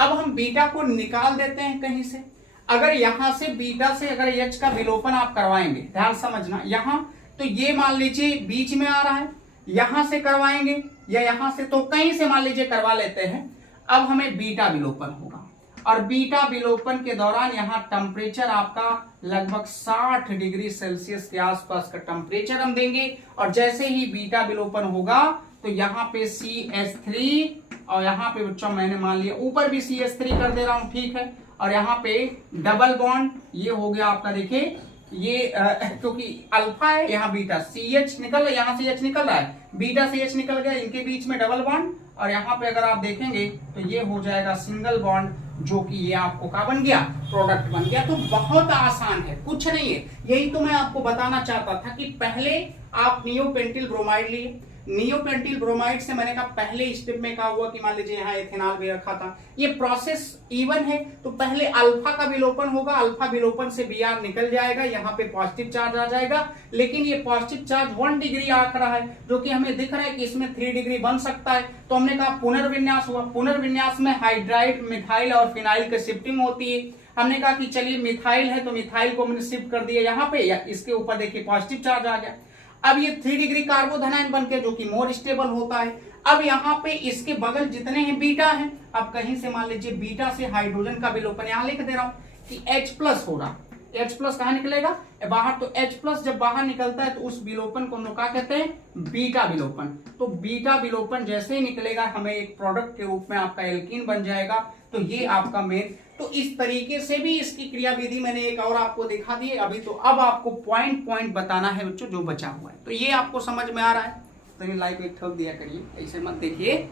अब हम बीटा को निकाल देते हैं कहीं से, अगर यहां से बीटा से अगर H का विलोपन आप करवाएंगे, ध्यान समझना, यहां तो ये मान लीजिए बीच में आ रहा है, यहां से करवाएंगे या यहां से, तो कहीं से मान लीजिए करवा लेते हैं। अब हमें बीटा विलोपन होगा, और बीटा विलोपन के दौरान यहाँ टेम्परेचर आपका लगभग 60 डिग्री सेल्सियस के आसपास का टेम्परेचर हम देंगे, और जैसे ही बीटा विलोपन होगा तो यहाँ पे CH3 और यहाँ पे बच्चों मैंने मान लिया ऊपर भी CH3 कर दे रहा हूं, ठीक है, और यहाँ पे डबल बॉन्ड ये हो गया आपका, देखिए ये क्योंकि अल्फा है यहाँ बीटा, CH निकल रहा है, यहाँ से H निकल रहा है, बीटा से H निकल गया, इनके बीच में डबल बॉन्ड, और यहाँ पे अगर आप देखेंगे तो ये हो जाएगा सिंगल बॉन्ड, जो कि ये आपको क्या बन गया, प्रोडक्ट बन गया। तो बहुत आसान है, कुछ नहीं है। यही तो मैं आपको बताना चाहता था कि पहले आप नियोपेंटिल ब्रोमाइड लिए, नियोपेंटिल ब्रोमाइड से मैंने कहा पहले स्टेप में क्या हुआ कि मान लीजिए यहाँ एथेनॉल भी रखा था, ये प्रोसेस इवन है, तो पहले अल्फा का विलोपन होगा, अल्फा विलोपन से Br निकल जाएगा, यहाँ पे पॉजिटिव चार्ज आ जाएगा, लेकिन ये पॉजिटिव चार्ज 1 डिग्री आ रहा है, जो कि हमें दिख रहा है कि इसमें 3 डिग्री बन सकता है। तो हमने कहा पुनर्विन्यास हुआ, पुनर्विन्यास में हाइड्राइड, मिथाइल और फिनाइल की शिफ्टिंग होती है। हमने कहा कि चलिए मिथाइल है तो मिथाइल को मैंने शिफ्ट कर दिया यहाँ पे, या इसके ऊपर देखिए पॉजिटिव चार्ज आ गया। अब ये 3 डिग्री कार्बोधनाइन बनके जो कि मोर स्टेबल होता है। अब यहाँ पे इसके बगल जितने हैं बीटा हैं, अब कहीं से मान लीजिए बीटा से हाइड्रोजन का विलोपन यहाँ लिख दे रहा हूं कि H+ हो रहा, H+ कहां निकलेगा बाहर, तो H+ जब बाहर निकलता है तो उस विलोपन को हम लोग क्या कहते हैं, बीटा विलोपन। तो बीटा विलोपन जैसे ही निकलेगा हमें एक प्रोडक्ट के रूप में आपका एल्कीन बन जाएगा। तो ये आपका मेन, तो इस तरीके से भी इसकी क्रिया विधि मैंने एक और आपको दिखा दी अभी। तो अब आपको पॉइंट पॉइंट बताना है बच्चों जो बचा हुआ है। तो ये आपको समझ में आ रहा है तो ये लाइक एक ठोक दिया करिए, ऐसे मत देखिए।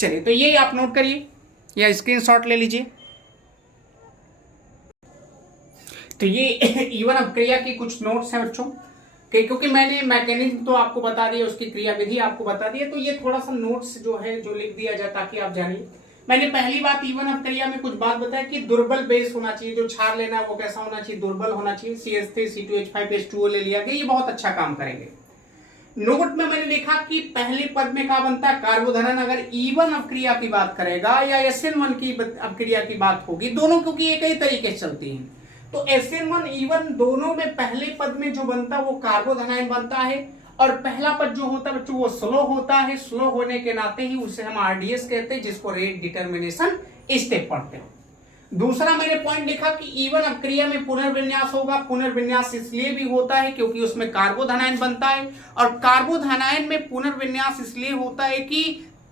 चलिए तो ये आप नोट करिए या स्क्रीनशॉट ले लीजिए। तो ये इवन अपक्रिया की कुछ नोट्स हैं बच्चों, क्योंकि मैंने मैकेनिज्म तो आपको बता दिया, उसकी क्रिया विधि आपको बता दी है, तो ये थोड़ा सा नोट्स जो है जो लिख दिया जाए ताकि आप जानिए। मैंने पहली बात इवन अपक्रिया में कुछ बात बताया कि दुर्बल बेस होना चाहिए, जो क्षार लेना है वो कैसा होना चाहिए, दुर्बल होना चाहिए। CH3 C2H5H2O ले लिया गया, ये बहुत अच्छा काम करेंगे। नोट में मैंने लिखा कि पहले पद में क्या बनता है, कार्बोधनाइन। अगर इवन अपक्रिया की बात करेगा या SN1 की अपक्रिया की बात होगी, दोनों क्योंकि एक ही तरीके से चलती हैं, तो SN1 इवन दोनों में पहले पद में जो बनता है वो कार्बोधनाइन बनता है, और पहला पद जो होता है बच्चों वो स्लो होता है। स्लो होने के नाते ही उसे हम RDS कहते हैं, जिसको रेट डिटर्मिनेशन स्टेप पढ़ते हैं। दूसरा मैंने पॉइंट लिखा कि इवन अपक्रिया में पुनर्विन्यास होगा। पुनर्विन्यास इसलिए भी होता है क्योंकि उसमें कार्बोधनाइन बनता है, और कार्बोधनाइन में पुनर्विन्यास इसलिए होता है कि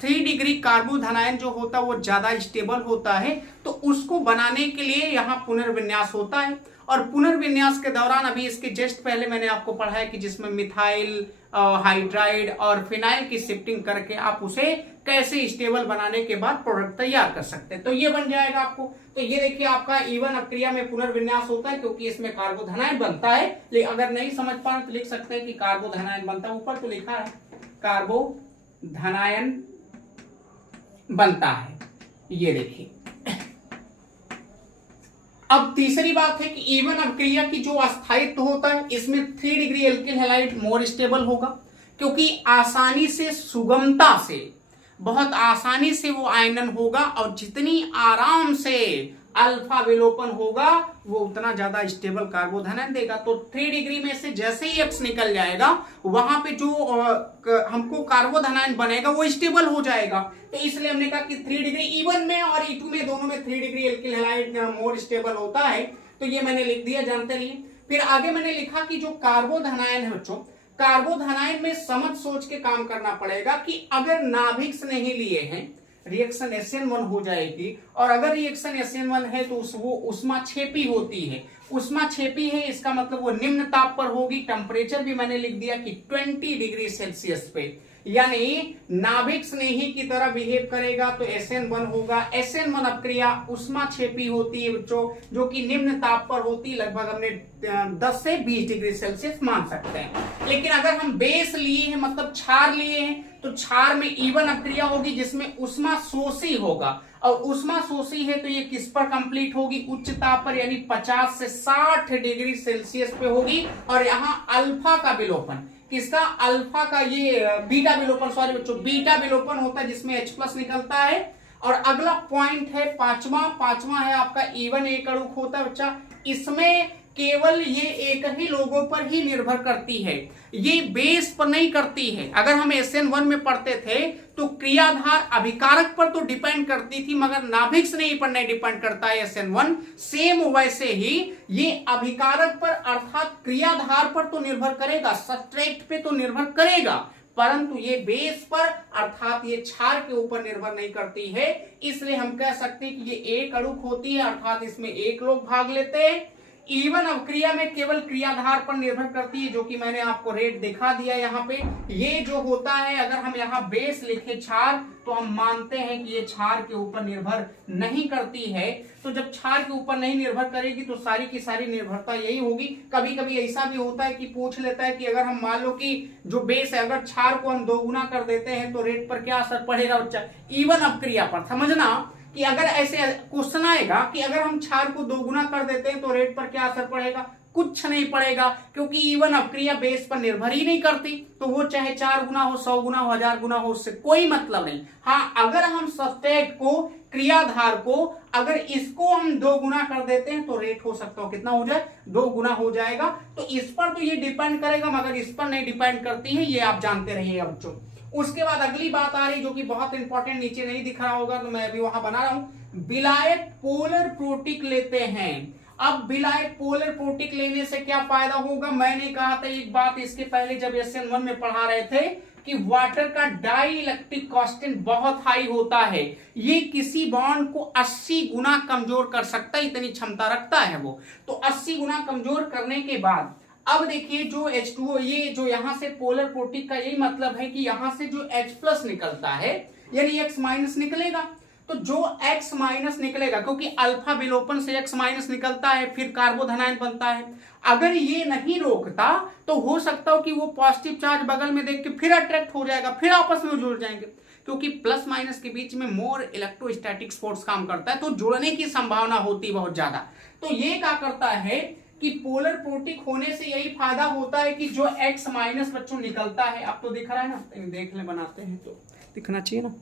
3 डिग्री कार्बोधनाइन जो होता है वो ज्यादा स्टेबल होता है, तो उसको बनाने के लिए यहाँ पुनर्विन्यास होता है। और पुनर्विन्यास के दौरान अभी इसके जस्ट पहले मैंने आपको पढ़ाया कि जिसमें मिथाइल, हाइड्राइड और फिनाइल की शिफ्टिंग करके आप उसे कैसे स्टेबल बनाने के बाद प्रोडक्ट तैयार कर सकते हैं, तो ये बन जाएगा आपको। तो ये देखिए आपका इवन अपक्रिया में पुनर्विन्यास होता है क्योंकि इसमें कार्बोधनाइन बनता है। लेकिन अगर नहीं समझ पाए तो लिख सकते हैं कि कार्बोधनाइन बनता है, ऊपर तो लिखा है कार्बोधनाइन बनता है, ये देखिए। अब तीसरी बात है कि इवन अपक्रिया की जो अस्थायित्व होता है, इसमें 3 degree alkyl halide more stable होगा, क्योंकि आसानी से, सुगमता से, बहुत आसानी से वो आयनन होगा, और जितनी आराम से अल्फा विलोपन होगा वो उतना ज्यादा स्टेबल कार्बोधनाइन देगा। तो 3 डिग्री में से जैसे ही X निकल जाएगा वहां पे जो हमको कार्बोधनाइन बनेगा वो स्टेबल हो जाएगा। तो इसलिए हमने कहा कि 3 डिग्री इवन में और E2 में, दोनों में 3 degree alkyl halide more stable होता है। तो ये मैंने लिख दिया, जानते रहिए। फिर आगे मैंने लिखा कि जो कार्बोधनाइन है बच्चों, कार्बोधनाइन में समझ सोच के काम करना पड़ेगा कि अगर नाभिक्स नहीं लिए हैं रिएक्शन SN1 हो जाएगी, और अगर रिएक्शन SN1 है तो वो उष्माक्षेपी होती है। उष्माक्षेपी है इसका मतलब वो निम्न ताप पर होगी। टेम्परेचर भी मैंने लिख दिया कि 20 डिग्री सेल्सियस पे, यानी नाभिक स्नेही की तरह बिहेव करेगा तो SN1 होगा। SN1 अपक्रिया उष्माक्षेपी होती है बच्चों, जो कि निम्न ताप पर होती है, लगभग हमने 10 से 20 डिग्री सेल्सियस मान सकते हैं। लेकिन अगर हम बेस लिए हैं, मतलब क्षार लिए हैं, तो क्षार में इवन अपक्रिया होगी जिसमें उष्मा शोषी होगा, और उष्मा शोषी है तो ये किस पर कंप्लीट होगी, उच्च ताप पर, यानी 50 से 60 डिग्री सेल्सियस पे होगी। और यहाँ अल्फा का विलोपन, किसका, अल्फा का, ये बीटा विलोपन, सॉरी बच्चों, बीटा विलोपन होता है जिसमें H+ निकलता है। और अगला पॉइंट है पांचवा है आपका इवन एक अणुक होता है बच्चा। इसमें केवल ये एक ही लोगों पर ही निर्भर करती है, ये बेस पर नहीं करती है। अगर हम SN1 में पढ़ते थे तो क्रियाधार अभिकारक पर तो डिपेंड करती थी, मगर नाभिक स्नेही पर नहीं डिपेंड करता है SN1। सेम वैसे ही ये अभिकारक पर अर्थात क्रियाधार पर तो निर्भर करेगा, सब्सट्रेट पे तो निर्भर करेगा, परंतु ये बेस पर अर्थात ये क्षार के ऊपर निर्भर नहीं करती है। इसलिए हम कह सकते हैं कि ये एक अणुक होती है, अर्थात इसमें एक लोग भाग लेते हैं। इवन अवक्रिया में केवल क्रियाधार पर निर्भर करती है, जो कि मैंने आपको रेट दिखा दिया यहाँ पे। ये जो होता है, अगर हम यहाँ बेस लिखे क्षार, तो हम मानते हैं कि ये क्षार के ऊपर निर्भर नहीं करती है। तो जब क्षार के ऊपर नहीं निर्भर करेगी तो सारी की सारी निर्भरता यही होगी। कभी कभी ऐसा भी होता है कि पूछ लेता है कि अगर हम मान लो कि जो बेस है, अगर क्षार को हम दोगुना कर देते हैं तो रेट पर क्या असर पड़ेगा बच्चा? इवन अवक्रिया पर। समझना कि अगर ऐसे क्वेश्चन आएगा कि अगर हम क्षार को दोगुना कर देते हैं तो रेट पर क्या असर पड़ेगा, कुछ नहीं पड़ेगा, क्योंकि इवन अवक्रिया बेस पर निर्भर ही नहीं करती। तो वो चाहे 4 गुना हो, 100 गुना हो, 1000 गुना हो, उससे कोई मतलब नहीं। हाँ, अगर हम सब्सट्रेट को, क्रियाधार को, अगर इसको हम 2 गुना कर देते हैं तो रेट हो सकता हो कितना हो जाए, 2 गुना हो जाएगा। तो इस पर तो ये डिपेंड करेगा, मगर इस पर नहीं डिपेंड करती है, ये आप जानते रहिएगा बच्चों। उसके बाद अगली बात आ रही जो कि बहुत इंपॉर्टेंट, नीचे नहीं दिख रहा होगा तो मैं अभी वहां बना रहा हूं। विलायक पोलर प्रोटिक लेते हैं। अब विलायक पोलर प्रोटिक लेने से क्या फायदा होगा? मैंने कहा था एक बात इसके पहले जब SN1 में पढ़ा रहे थे कि वाटर का डाई इलेक्ट्रिक कांस्टेंट बहुत हाई होता है। ये किसी बॉन्ड को 80 गुना कमजोर कर सकता है, इतनी क्षमता रखता है वो। तो 80 गुना कमजोर करने के बाद अब देखिए जो H2O, ये जो यहां से पोलर प्रोटिक का यही मतलब है कि यहां से जो H+ निकलता है यानी X- निकलेगा। तो जो X- निकलेगा, क्योंकि अल्फा विलोपन से X- निकलता है, फिर कार्बोधनायन बनता है। अगर ये नहीं रोकता तो हो सकता हो कि वो पॉजिटिव चार्ज बगल में देख के फिर अट्रैक्ट हो जाएगा, फिर आपस में जुड़ जाएंगे, क्योंकि प्लस माइनस के बीच में मोर इलेक्ट्रोस्टैटिक फोर्स काम करता है, तो जुड़ने की संभावना होती है बहुत ज्यादा। तो ये क्या करता है कि पोलर प्रोटिक होने से यही फायदा होता है कि जो X- बच्चों निकलता है, अब तो दिख रहा है ना, देख ले, बनाते हैं तो दिखना चाहिए ना।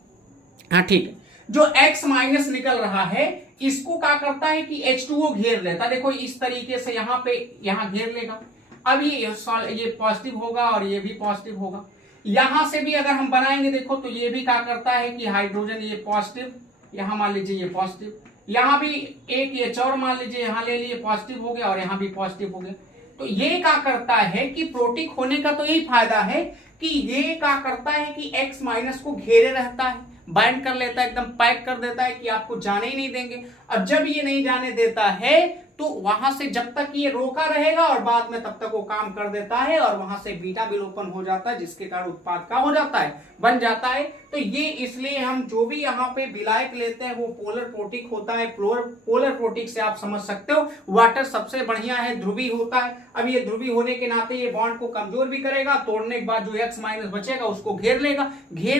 हाँ ठीक है, जो X- निकल रहा है इसको क्या करता है कि H2O घेर लेता। देखो इस तरीके से यहाँ पे, यहाँ घेर लेगा। अब ये पॉजिटिव होगा और ये भी पॉजिटिव होगा। यहां से भी अगर हम बनाएंगे देखो तो ये भी क्या करता है कि हाइड्रोजन ये पॉजिटिव, यहां मान लीजिए ये पॉजिटिव, यहां भी एक H और मान लीजिए यहां ले लिए पॉजिटिव हो गया और यहां भी पॉजिटिव हो गया। तो ये क्या करता है कि प्रोटिक होने का तो यही फायदा है कि ये क्या करता है कि X- को घेरे रहता है, बाइंड कर लेता है, एकदम पैक कर देता है कि आपको जाने ही नहीं देंगे। अब जब ये नहीं जाने देता है तो वहां से जब तक ये रोका रहेगा और बाद में तब तक वो काम कर देता है और वहां से बीटा विलोपन हो जाता है, जिसके कारण उत्पाद का हो जाता है, बन जाता है। तो ये इसलिए हम जो भी यहाँ पे विलायक लेते हैं वो पोलर प्रोटिक होता है। पोलर प्रोटिक से आप समझ सकते हो वाटर सबसे बढ़िया है, ध्रुवी होता है। अब ये ध्रुवी होने के नाते ये बॉन्ड को कमजोर भी करेगा, तोड़ने के बाद जो X- बचेगा उसको घेर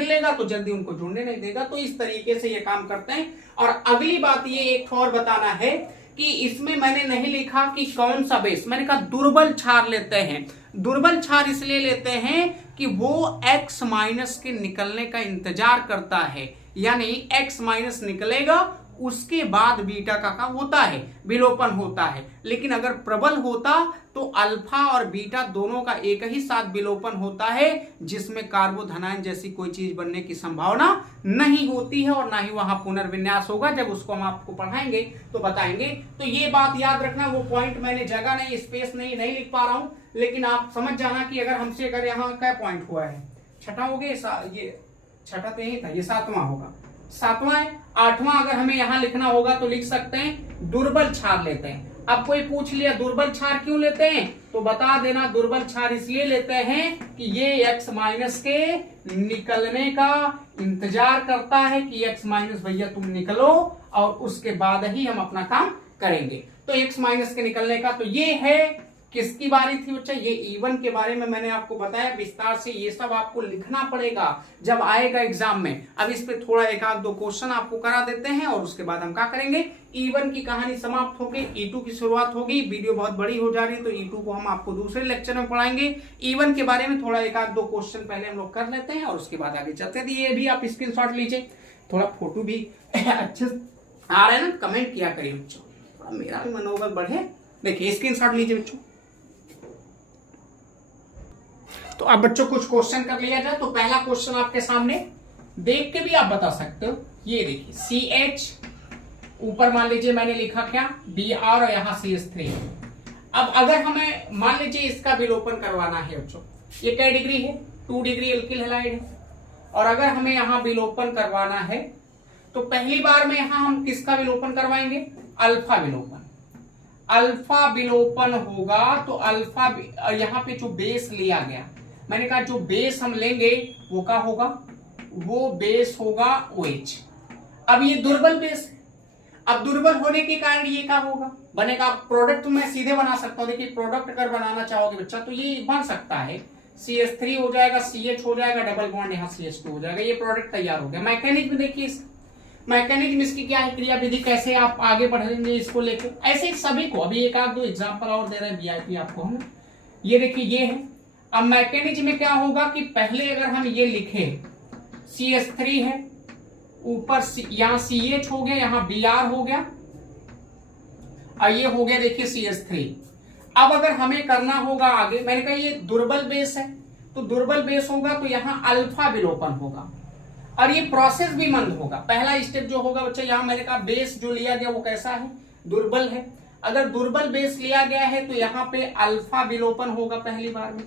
लेगा तो जल्दी उनको जुड़ने नहीं देगा। तो इस तरीके से ये काम करते हैं। और अगली बात ये एक और बताना है कि इसमें मैंने नहीं लिखा कि कौन सा बेस, मैंने कहा दुर्बल क्षार लेते हैं। दुर्बल क्षार इसलिए लेते हैं कि वो X- के निकलने का इंतजार करता है, यानी X- निकलेगा उसके बाद बीटा का होता है, विलोपन होता है। लेकिन अगर प्रबल होता तो अल्फा और बीटा दोनों का एक ही साथ विलोपन होता है, जिसमें कार्बोधनायन जैसी कोई चीज बनने की संभावना नहीं होती है और ना ही वहां पुनर्विन्यास होगा। जब उसको हम आपको पढ़ाएंगे तो बताएंगे। तो ये बात याद रखना, वो पॉइंट मैंने जगह नहीं, स्पेस नहीं लिख पा रहा हूं, लेकिन आप समझ जाना कि अगर हमसे अगर यहाँ क्या पॉइंट हुआ है, छठा हो गया, ये छठा तो यही था, ये 7वां होगा, 7वां है। 8वां अगर हमें यहां लिखना होगा तो लिख सकते हैं दुर्बल क्षार लेते हैं। अब कोई पूछ लिया दुर्बल क्षार क्यों लेते हैं, तो बता देना दुर्बल क्षार इसलिए लेते हैं कि ये X- के निकलने का इंतजार करता है कि X- भैया तुम निकलो और उसके बाद ही हम अपना काम करेंगे। तो X- के निकलने का तो ये है। किसकी बारी थी बच्चा? ये E1 के बारे में मैंने आपको बताया विस्तार से। ये सब आपको लिखना पड़ेगा जब आएगा एग्जाम में। अब इस पे थोड़ा एक आध दो क्वेश्चन आपको करा देते हैं और उसके बाद हम क्या करेंगे, E1 की कहानी समाप्त होगी, E2 की शुरुआत होगी। वीडियो बहुत बड़ी हो जा रही है तो E2 को हम आपको दूसरे लेक्चर में पढ़ाएंगे। E1 के बारे में थोड़ा एक आध दो क्वेश्चन पहले हम लोग कर लेते हैं और उसके बाद आगे चलते हैं। ये भी आप स्क्रीनशॉट लीजिए, थोड़ा फोटो भी अच्छे आ रहा है ना, कमेंट किया करिए बच्चों, मेरा भी मनोबल बढ़े। देखिए स्क्रीनशॉट लीजिए बच्चों। तो अब बच्चों कुछ क्वेश्चन कर लिया जाए। तो पहला क्वेश्चन आपके सामने, देख के भी आप बता सकते हो। ये देखिए CH, ऊपर मान लीजिए मैंने लिखा क्या Br और यहाँ CH3। अब अगर हमें मान लीजिए इसका विलोपन करवाना है बच्चों, ये क्या डिग्री है, 2 डिग्री एल्किल हैलाइड है। और अगर हमें यहाँ विलोपन करवाना है तो पहली बार में यहाँ हम किसका विलोपन करवाएंगे, अल्फा विलोपन। अल्फा विलोपन होगा तो अल्फा यहाँ पे जो बेस लिया गया, मैंने कहा जो बेस हम लेंगे वो क्या होगा, वो बेस होगा OH। अब ये दुर्बल बेस, अब दुर्बल होने के कारण ये क्या होगा, बनेगा प्रोडक्ट। मैं सीधे बना सकता हूं, देखिए प्रोडक्ट अगर बनाना चाहोगे बच्चा तो ये बन सकता है, CH3 हो जाएगा, CH हो जाएगा, डबल बॉन्ड यहाँ CH2 हो जाएगा, ये प्रोडक्ट तैयार हो गया। मैकेनिज्म देखिए, मैकेनिज्म इसकी क्या है, क्रिया विधि कैसे आप आगे बढ़ेंगे इसको लेके, ऐसे सभी को। अभी एक आध दो एग्जाम्पल और दे रहे हैं VIP आपको हम, ये देखिए ये है। अब मैकेनिज्म में क्या होगा कि पहले अगर हम ये लिखे CH3 है, ऊपर यहाँ CH हो गया, यहाँ Br हो गया, और ये हो गया देखिए CH3। अब अगर हमें करना होगा आगे, मैंने कहा ये दुर्बल बेस है, तो दुर्बल बेस होगा तो यहाँ अल्फा विलोपन होगा और ये प्रोसेस भी मंद होगा। पहला स्टेप जो होगा बच्चा, यहाँ मैंने कहा बेस जो लिया गया वो कैसा है, दुर्बल है। अगर दुर्बल बेस लिया गया है तो यहाँ पे अल्फा विलोपन होगा पहली बार में।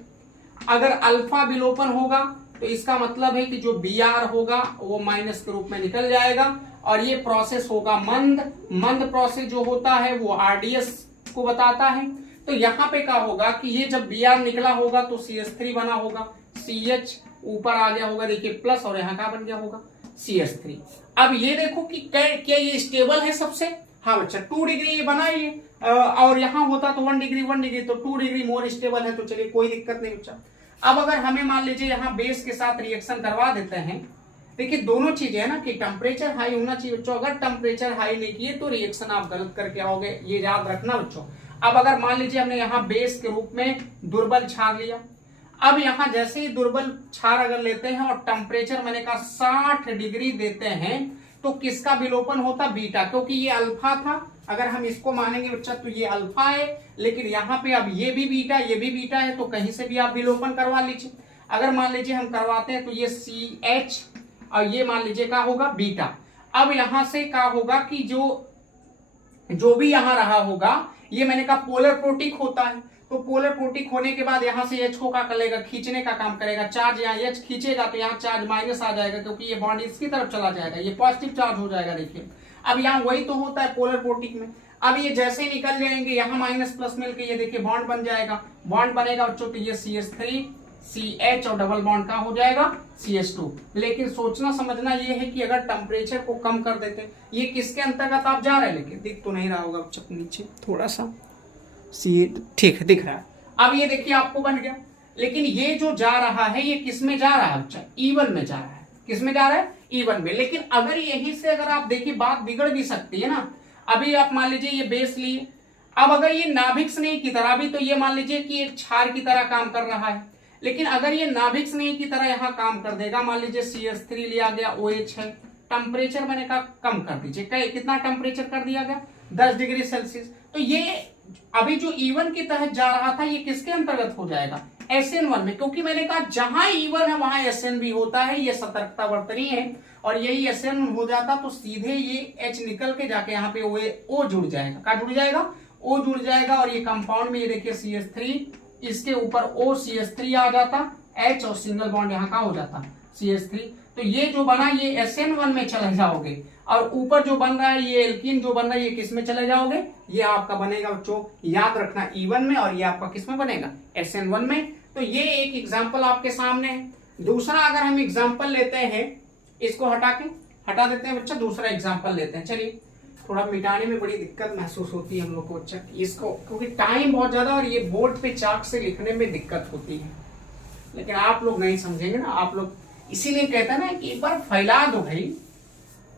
अगर अल्फा विलोपन होगा तो इसका मतलब है कि जो Br होगा वो माइनस के रूप में निकल जाएगा और ये प्रोसेस होगा मंद। मंद प्रोसेस जो होता है वो RDS को बताता है। तो यहाँ पे क्या होगा कि ये जब Br निकला होगा तो CH3 बना होगा, CH ऊपर आ गया होगा देखिए प्लस, और यहाँ क्या बन गया होगा CH3। अब ये देखो कि क्या ये स्टेबल है सबसे, हाँ बच्चा 2 डिग्री ये बना ही है, और यहाँ होता तो 1 डिग्री, तो 2 डिग्री मोर स्टेबल है, तो चलिए कोई दिक्कत नहीं बच्चा। अब अगर हमें मान लीजिए यहाँ बेस के साथ रिएक्शन करवा देते हैं, देखिए दोनों चीजें है ना कि टेम्परेचर हाई होना चाहिए बच्चों, अगर टेम्परेचर हाई नहीं किए तो रिएक्शन आप गलत करके आओगे, ये याद रखना बच्चों। अब अगर मान लीजिए हमने यहाँ बेस के रूप में दुर्बल क्षार लिया, अब यहाँ जैसे ही दुर्बल क्षार अगर लेते हैं और टेम्परेचर मैंने कहा 60 डिग्री देते हैं तो किसका विलोपन होता, बीटा, क्योंकि ये अल्फा था। अगर हम इसको मानेंगे बच्चा तो ये अल्फा है, लेकिन यहाँ पे अब ये भी बीटा, ये भी बीटा है, तो कहीं से भी आप विलोपन करवा लीजिए। अगर मान लीजिए हम करवाते हैं तो ये CH और ये मान लीजिए क्या होगा बीटा। अब यहां से क्या होगा कि जो भी यहां रहा होगा, ये मैंने कहा पोलर प्रोटिक होता है, तो पोलर प्रोटिक होने के बाद यहां से H को क्या करेगा, खींचने का काम करेगा। चार्ज यहाँ H खींचेगा तो यहाँ चार्ज माइनस आ जाएगा, क्योंकि ये बॉन्ड इसकी तरफ चला जाएगा, ये पॉजिटिव चार्ज हो जाएगा। देखिए अब यहाँ वही तो होता है पोलर प्रोटिक में। अब ये जैसे ही निकल जाएंगे यहाँ माइनस प्लस मिलकर ये देखिए बॉन्ड बन जाएगा, बॉन्ड बनेगा बच्चों तो ये CH3 CH और डबल बॉन्ड का हो जाएगा CH2। लेकिन सोचना समझना ये है कि अगर टेम्परेचर को कम कर देते, ये किसके अंतर्गत आप जा रहे हैं, लेकिन दिख तो नहीं रहा होगा बच्चों नीचे थोड़ा सा ठीक है दिख रहा है। अब ये देखिए आपको बन गया, लेकिन ये जो जा रहा है ये किस में जा रहा है बच्चा, E1 में जा रहा है। किस में जा रहा है, E1 में। लेकिन अगर यहीं से अगर आप देखिए बात बिगड़ भी सकती है ना। अभी आप मान लीजिए ये बेस लिए, अब अगर ये नाभिक स्नेही की तरह, भी तो ये मान लीजिए कि एक क्षार की तरह काम कर रहा है, लेकिन अगर ये नाभिक स्नेही की तरह यहाँ काम कर देगा, मान लीजिए CH3 लिया गया, OH है, टेम्परेचर मैंने कहा कम कर दीजिए, कितना टेम्परेचर कर दिया गया 10 डिग्री सेल्सियस। तो ये अभी जो E1 के तहत जा रहा था ये किसके अंतर्गत हो जाएगा, SN1 में, क्योंकि मैंने कहा जहां E1 है वहां SN भी होता है, ये सतर्कता बरतनी है। और यही SN हो जाता तो सीधे ये H निकल के जाके यहाँ पे O जुड़ जाएगा, क्या जुड़ जाएगा, O जुड़ जाएगा। और ये कंपाउंड में ये देखिए CH3, इसके ऊपर O CH3 आ जाता, H और सिंगल बॉन्ड यहाँ का हो जाता CH3। तो ये जो बना ये SN1 में चले जाओगे, और ऊपर जो बन रहा है ये एल्कीन जो बन रहा है ये किस में चले जाओगे, ये आपका बनेगा बच्चों याद रखना E1 में, और ये आपका किस में बनेगा SN1 में। तो ये एक एग्जाम्पल आपके सामने है। दूसरा अगर हम एग्जाम्पल लेते हैं, इसको हटा देते हैं बच्चा, दूसरा एग्जाम्पल लेते हैं। चलिए थोड़ा मिटाने में बड़ी दिक्कत महसूस होती है हम लोग को बच्चा इसको, क्योंकि टाइम बहुत ज्यादा और ये बोर्ड पे चाक से लिखने में दिक्कत होती है, लेकिन आप लोग नहीं समझेंगे ना, आप लोग इसीलिए कहते हैं ना कि एक बार फैला दो भाई,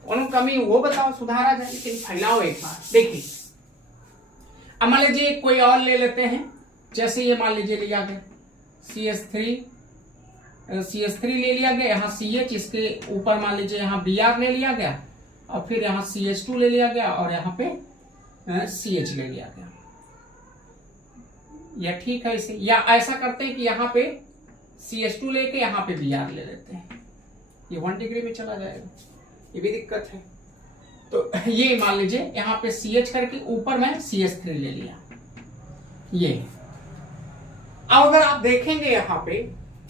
उन कमी वो बताओ सुधारा जाए, लेकिन फैलाओ एक बार। देखिए अब मान लीजिए कोई और ले लेते हैं, जैसे ये मान लीजिए लिया गया CH3 ले लिया गया, यहाँ CH, इसके ऊपर मान लीजिए यहाँ Br ले लिया गया, और फिर यहाँ CH2 ले लिया गया, और यहाँ पे CH ले लिया गया। या ठीक है इसे, या ऐसा करते हैं कि यहाँ पे CH2 लेके यहाँ पे Br ले लेते हैं, ये 1 डिग्री में चला जाएगा, ये भी दिक्कत है। तो ये मान लीजिए यहाँ पे CH करके ऊपर मैं CH3 ले लिया, ये। अब अगर आप देखेंगे यहाँ पे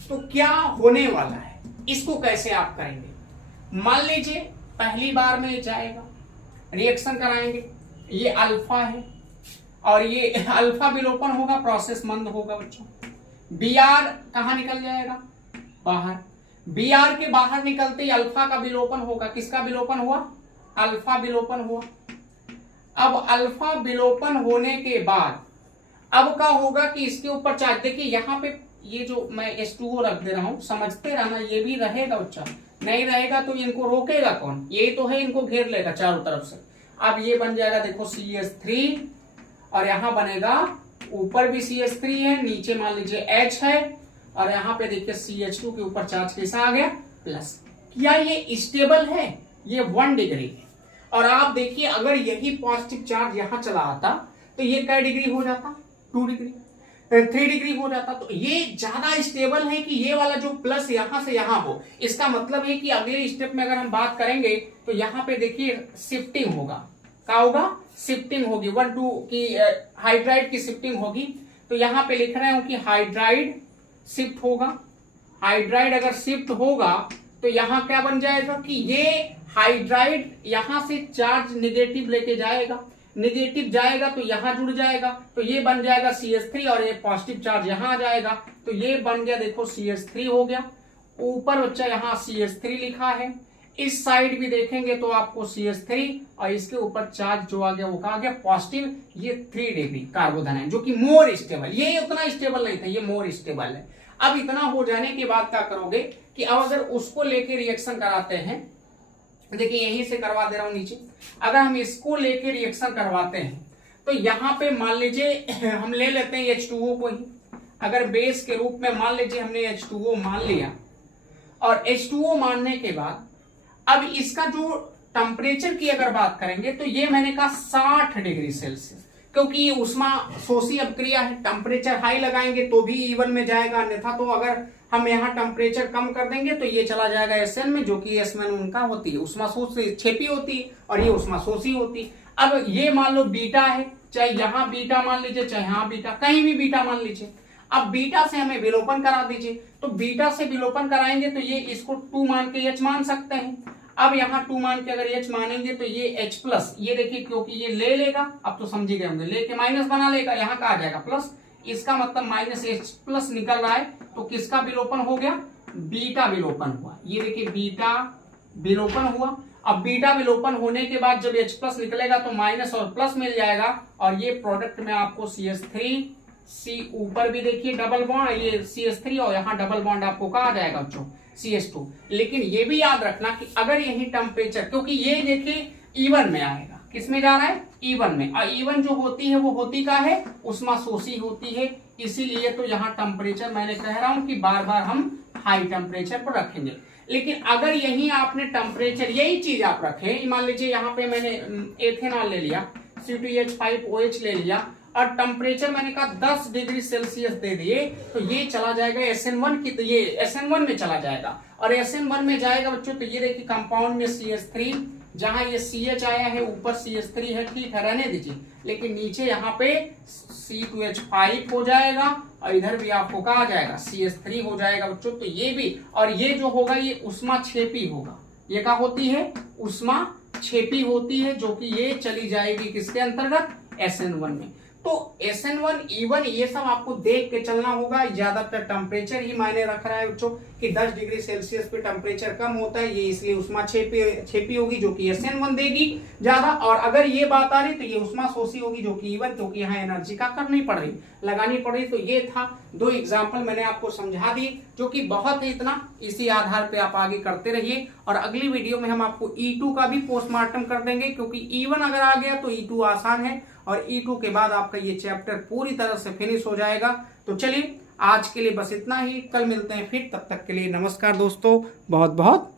तो क्या होने वाला है, इसको कैसे आप करेंगे। मान लीजिए पहली बार में जाएगा, रिएक्शन कराएंगे, ये अल्फा है, और ये अल्फा विलोपन होगा, प्रोसेस मंद होगा बच्चों। Br कहाँ निकल जाएगा, बाहर। Br के बाहर निकलते ही अल्फा का विलोपन होगा। किसका विलोपन हुआ, अल्फा विलोपन हुआ। अब अल्फा विलोपन होने के बाद अब क्या होगा कि इसके ऊपर चार्ज, देखिए यहाँ पे ये जो मैं H2O रख दे रहा हूं, समझते रहना, ये भी रहेगा बच्चा, नहीं रहेगा तो इनको रोकेगा कौन, ये तो है, इनको घेर लेगा चारों तरफ से। अब ये बन जाएगा देखो CH3 और यहां बनेगा, ऊपर भी CH3 है, नीचे मान लीजिए H है, और यहाँ पे देखिए CH2 के ऊपर चार्ज कैसा आ गया, प्लस। क्या ये स्टेबल है, ये 1 डिग्री है। और आप देखिए अगर यही पॉजिटिव चार्ज यहां चला आता तो ये कै डिग्री हो जाता, 2 डिग्री, 3 डिग्री हो जाता। तो ये ज्यादा स्टेबल है कि ये वाला जो प्लस यहां से यहां हो। इसका मतलब है कि अगले स्टेप में अगर हम बात करेंगे तो यहाँ पे देखिए शिफ्टिंग होगा, क्या होगा, शिफ्टिंग होगी, 1 2 की हाइड्राइड की शिफ्टिंग होगी। तो यहाँ पे लिख रहे हूं कि हाइड्राइड शिफ्ट होगा। हाइड्राइड अगर शिफ्ट होगा तो यहाँ क्या बन जाएगा कि ये हाइड्राइड यहां से चार्ज निगेटिव लेके जाएगा, निगेटिव जाएगा तो यहां जुड़ जाएगा, तो ये बन जाएगा CH3 और ये पॉजिटिव चार्ज यहां आ जाएगा, तो ये बन गया देखो CH3 हो गया। ऊपर बच्चा यहाँ CH3 लिखा है, इस साइड भी देखेंगे तो आपको CH3 और इसके ऊपर चार्ज जो आ गया वो कहा गया पॉजिटिव, ये 3 डिग्री कार्बोधन है, जो कि मोर स्टेबल, ये उतना स्टेबल नहीं था, ये मोर स्टेबल है। अब इतना हो जाने के बाद क्या करोगे कि अब अगर उसको लेके रिएक्शन कराते हैं, देखिए यहीं से करवा दे रहा हूं नीचे, अगर हम इसको लेके रिएक्शन करवाते हैं तो यहाँ पे मान लीजिए हम ले लेते हैं H2O को ही, अगर बेस के रूप में मान लीजिए हमने H2O मान लिया, और H2O मानने के बाद अब इसका जो टेम्परेचर की अगर बात करेंगे तो ये मैंने कहा 60 डिग्री सेल्सियस, क्योंकि ये उष्मा शोषी अभिक्रिया है, टेम्परेचर हाई लगाएंगे तो भी E1 में जाएगा, अन्यथा तो अगर हम यहाँ टेम्परेचर कम कर देंगे तो ये चला जाएगा SN में, जो कि SN उनका होती है उष्मा क्षेपी होती है और ये उष्मा शोषी होती है। अब ये मान लो बीटा है, चाहे यहाँ बीटा मान लीजिए, चाहे यहाँ बीटा, कहीं भी बीटा मान लीजिए। अब बीटा से हमें विलोपन करा दीजिए, तो बीटा से विलोपन कराएंगे तो ये इसको 2 मान के H मान सकते हैं। अब यहाँ 2 मान के अगर H मानेंगे तो ये H प्लस, ये देखिए क्योंकि ये ले लेगा, अब तो समझ गए होंगे, लेके माइनस बना लेगा, यहाँ का आ जाएगा प्लस, इसका मतलब माइनस H प्लस निकल रहा है, तो किसका विलोपन हो गया, बीटा विलोपन हुआ। ये देखिए बीटा विलोपन हुआ। अब बीटा विलोपन होने के बाद जब H प्लस निकलेगा तो माइनस और प्लस मिल जाएगा, और ये प्रोडक्ट में आपको CH3 C ऊपर भी देखिए डबल बॉन्ड, ये CH3 और यहाँ डबल बॉन्ड आपको कहा जाएगा बच्चों CH2। लेकिन ये भी याद रखना कि अगर यही टेम्परेचर, क्योंकि ये देखिए E1 में आएगा, किस में जा रहा है, E1 में, और E1 जो होती है वो होती का है, उष्मा शोषी होती है, इसीलिए तो यहाँ टेम्परेचर मैंने कह रहा हूं कि बार बार हम हाई टेम्परेचर पर रखेंगे। लेकिन अगर यही आपने टेम्परेचर यही चीज आप रखे, मान लीजिए यहाँ पे मैंने एथेनॉल ले लिया, C2H5OH ले लिया, और टेम्परेचर मैंने कहा 10 डिग्री सेल्सियस दे दिए, तो ये चला जाएगा SN1 की, तो ये SN1 में चला जाएगा, और SN1 में जाएगा बच्चों तो ये देखिए कंपाउंड में CH3, जहां ये CH आया है ऊपर CH3 है, ठीक है रहने दीजिए, लेकिन नीचे यहाँ पे C2H5 हो जाएगा, और इधर भी आपको कहा जाएगा CH3 हो जाएगा बच्चों। तो ये भी, और ये जो होगा ये उष्मा क्षेपी होगा, ये क्या होती है, उष्मा क्षेपी होती है, जो कि ये चली जाएगी किसके अंतर्गत, SN1 में। तो SN1 E1 ये सब आपको देख के चलना होगा। ज्यादातर टेम्परेचर ही मायने रख रहा है बच्चों कि 10 डिग्री सेल्सियस पे टेम्परेचर कम होता है, ये इसलिए उष्मा क्षेपी होगी जो कि SN1 देगी ज्यादा, और अगर ये बात आ रही तो ये उष्मा शोषी होगी जो कि E1, क्योंकि यहाँ एनर्जी का करनी पड़ रही, लगानी पड़ रही। तो ये था 2 एग्जाम्पल मैंने आपको समझा दिए, जो कि बहुत है इतना, इसी आधार पे आप आगे करते रहिए। और अगली वीडियो में हम आपको E2 का भी पोस्टमार्टम कर देंगे, क्योंकि E1 अगर आ गया तो E2 आसान है, और E2 के बाद आपका ये चैप्टर पूरी तरह से फिनिश हो जाएगा। तो चलिए आज के लिए बस इतना ही, कल मिलते हैं फिर, तब तक के लिए नमस्कार दोस्तों, बहुत बहुत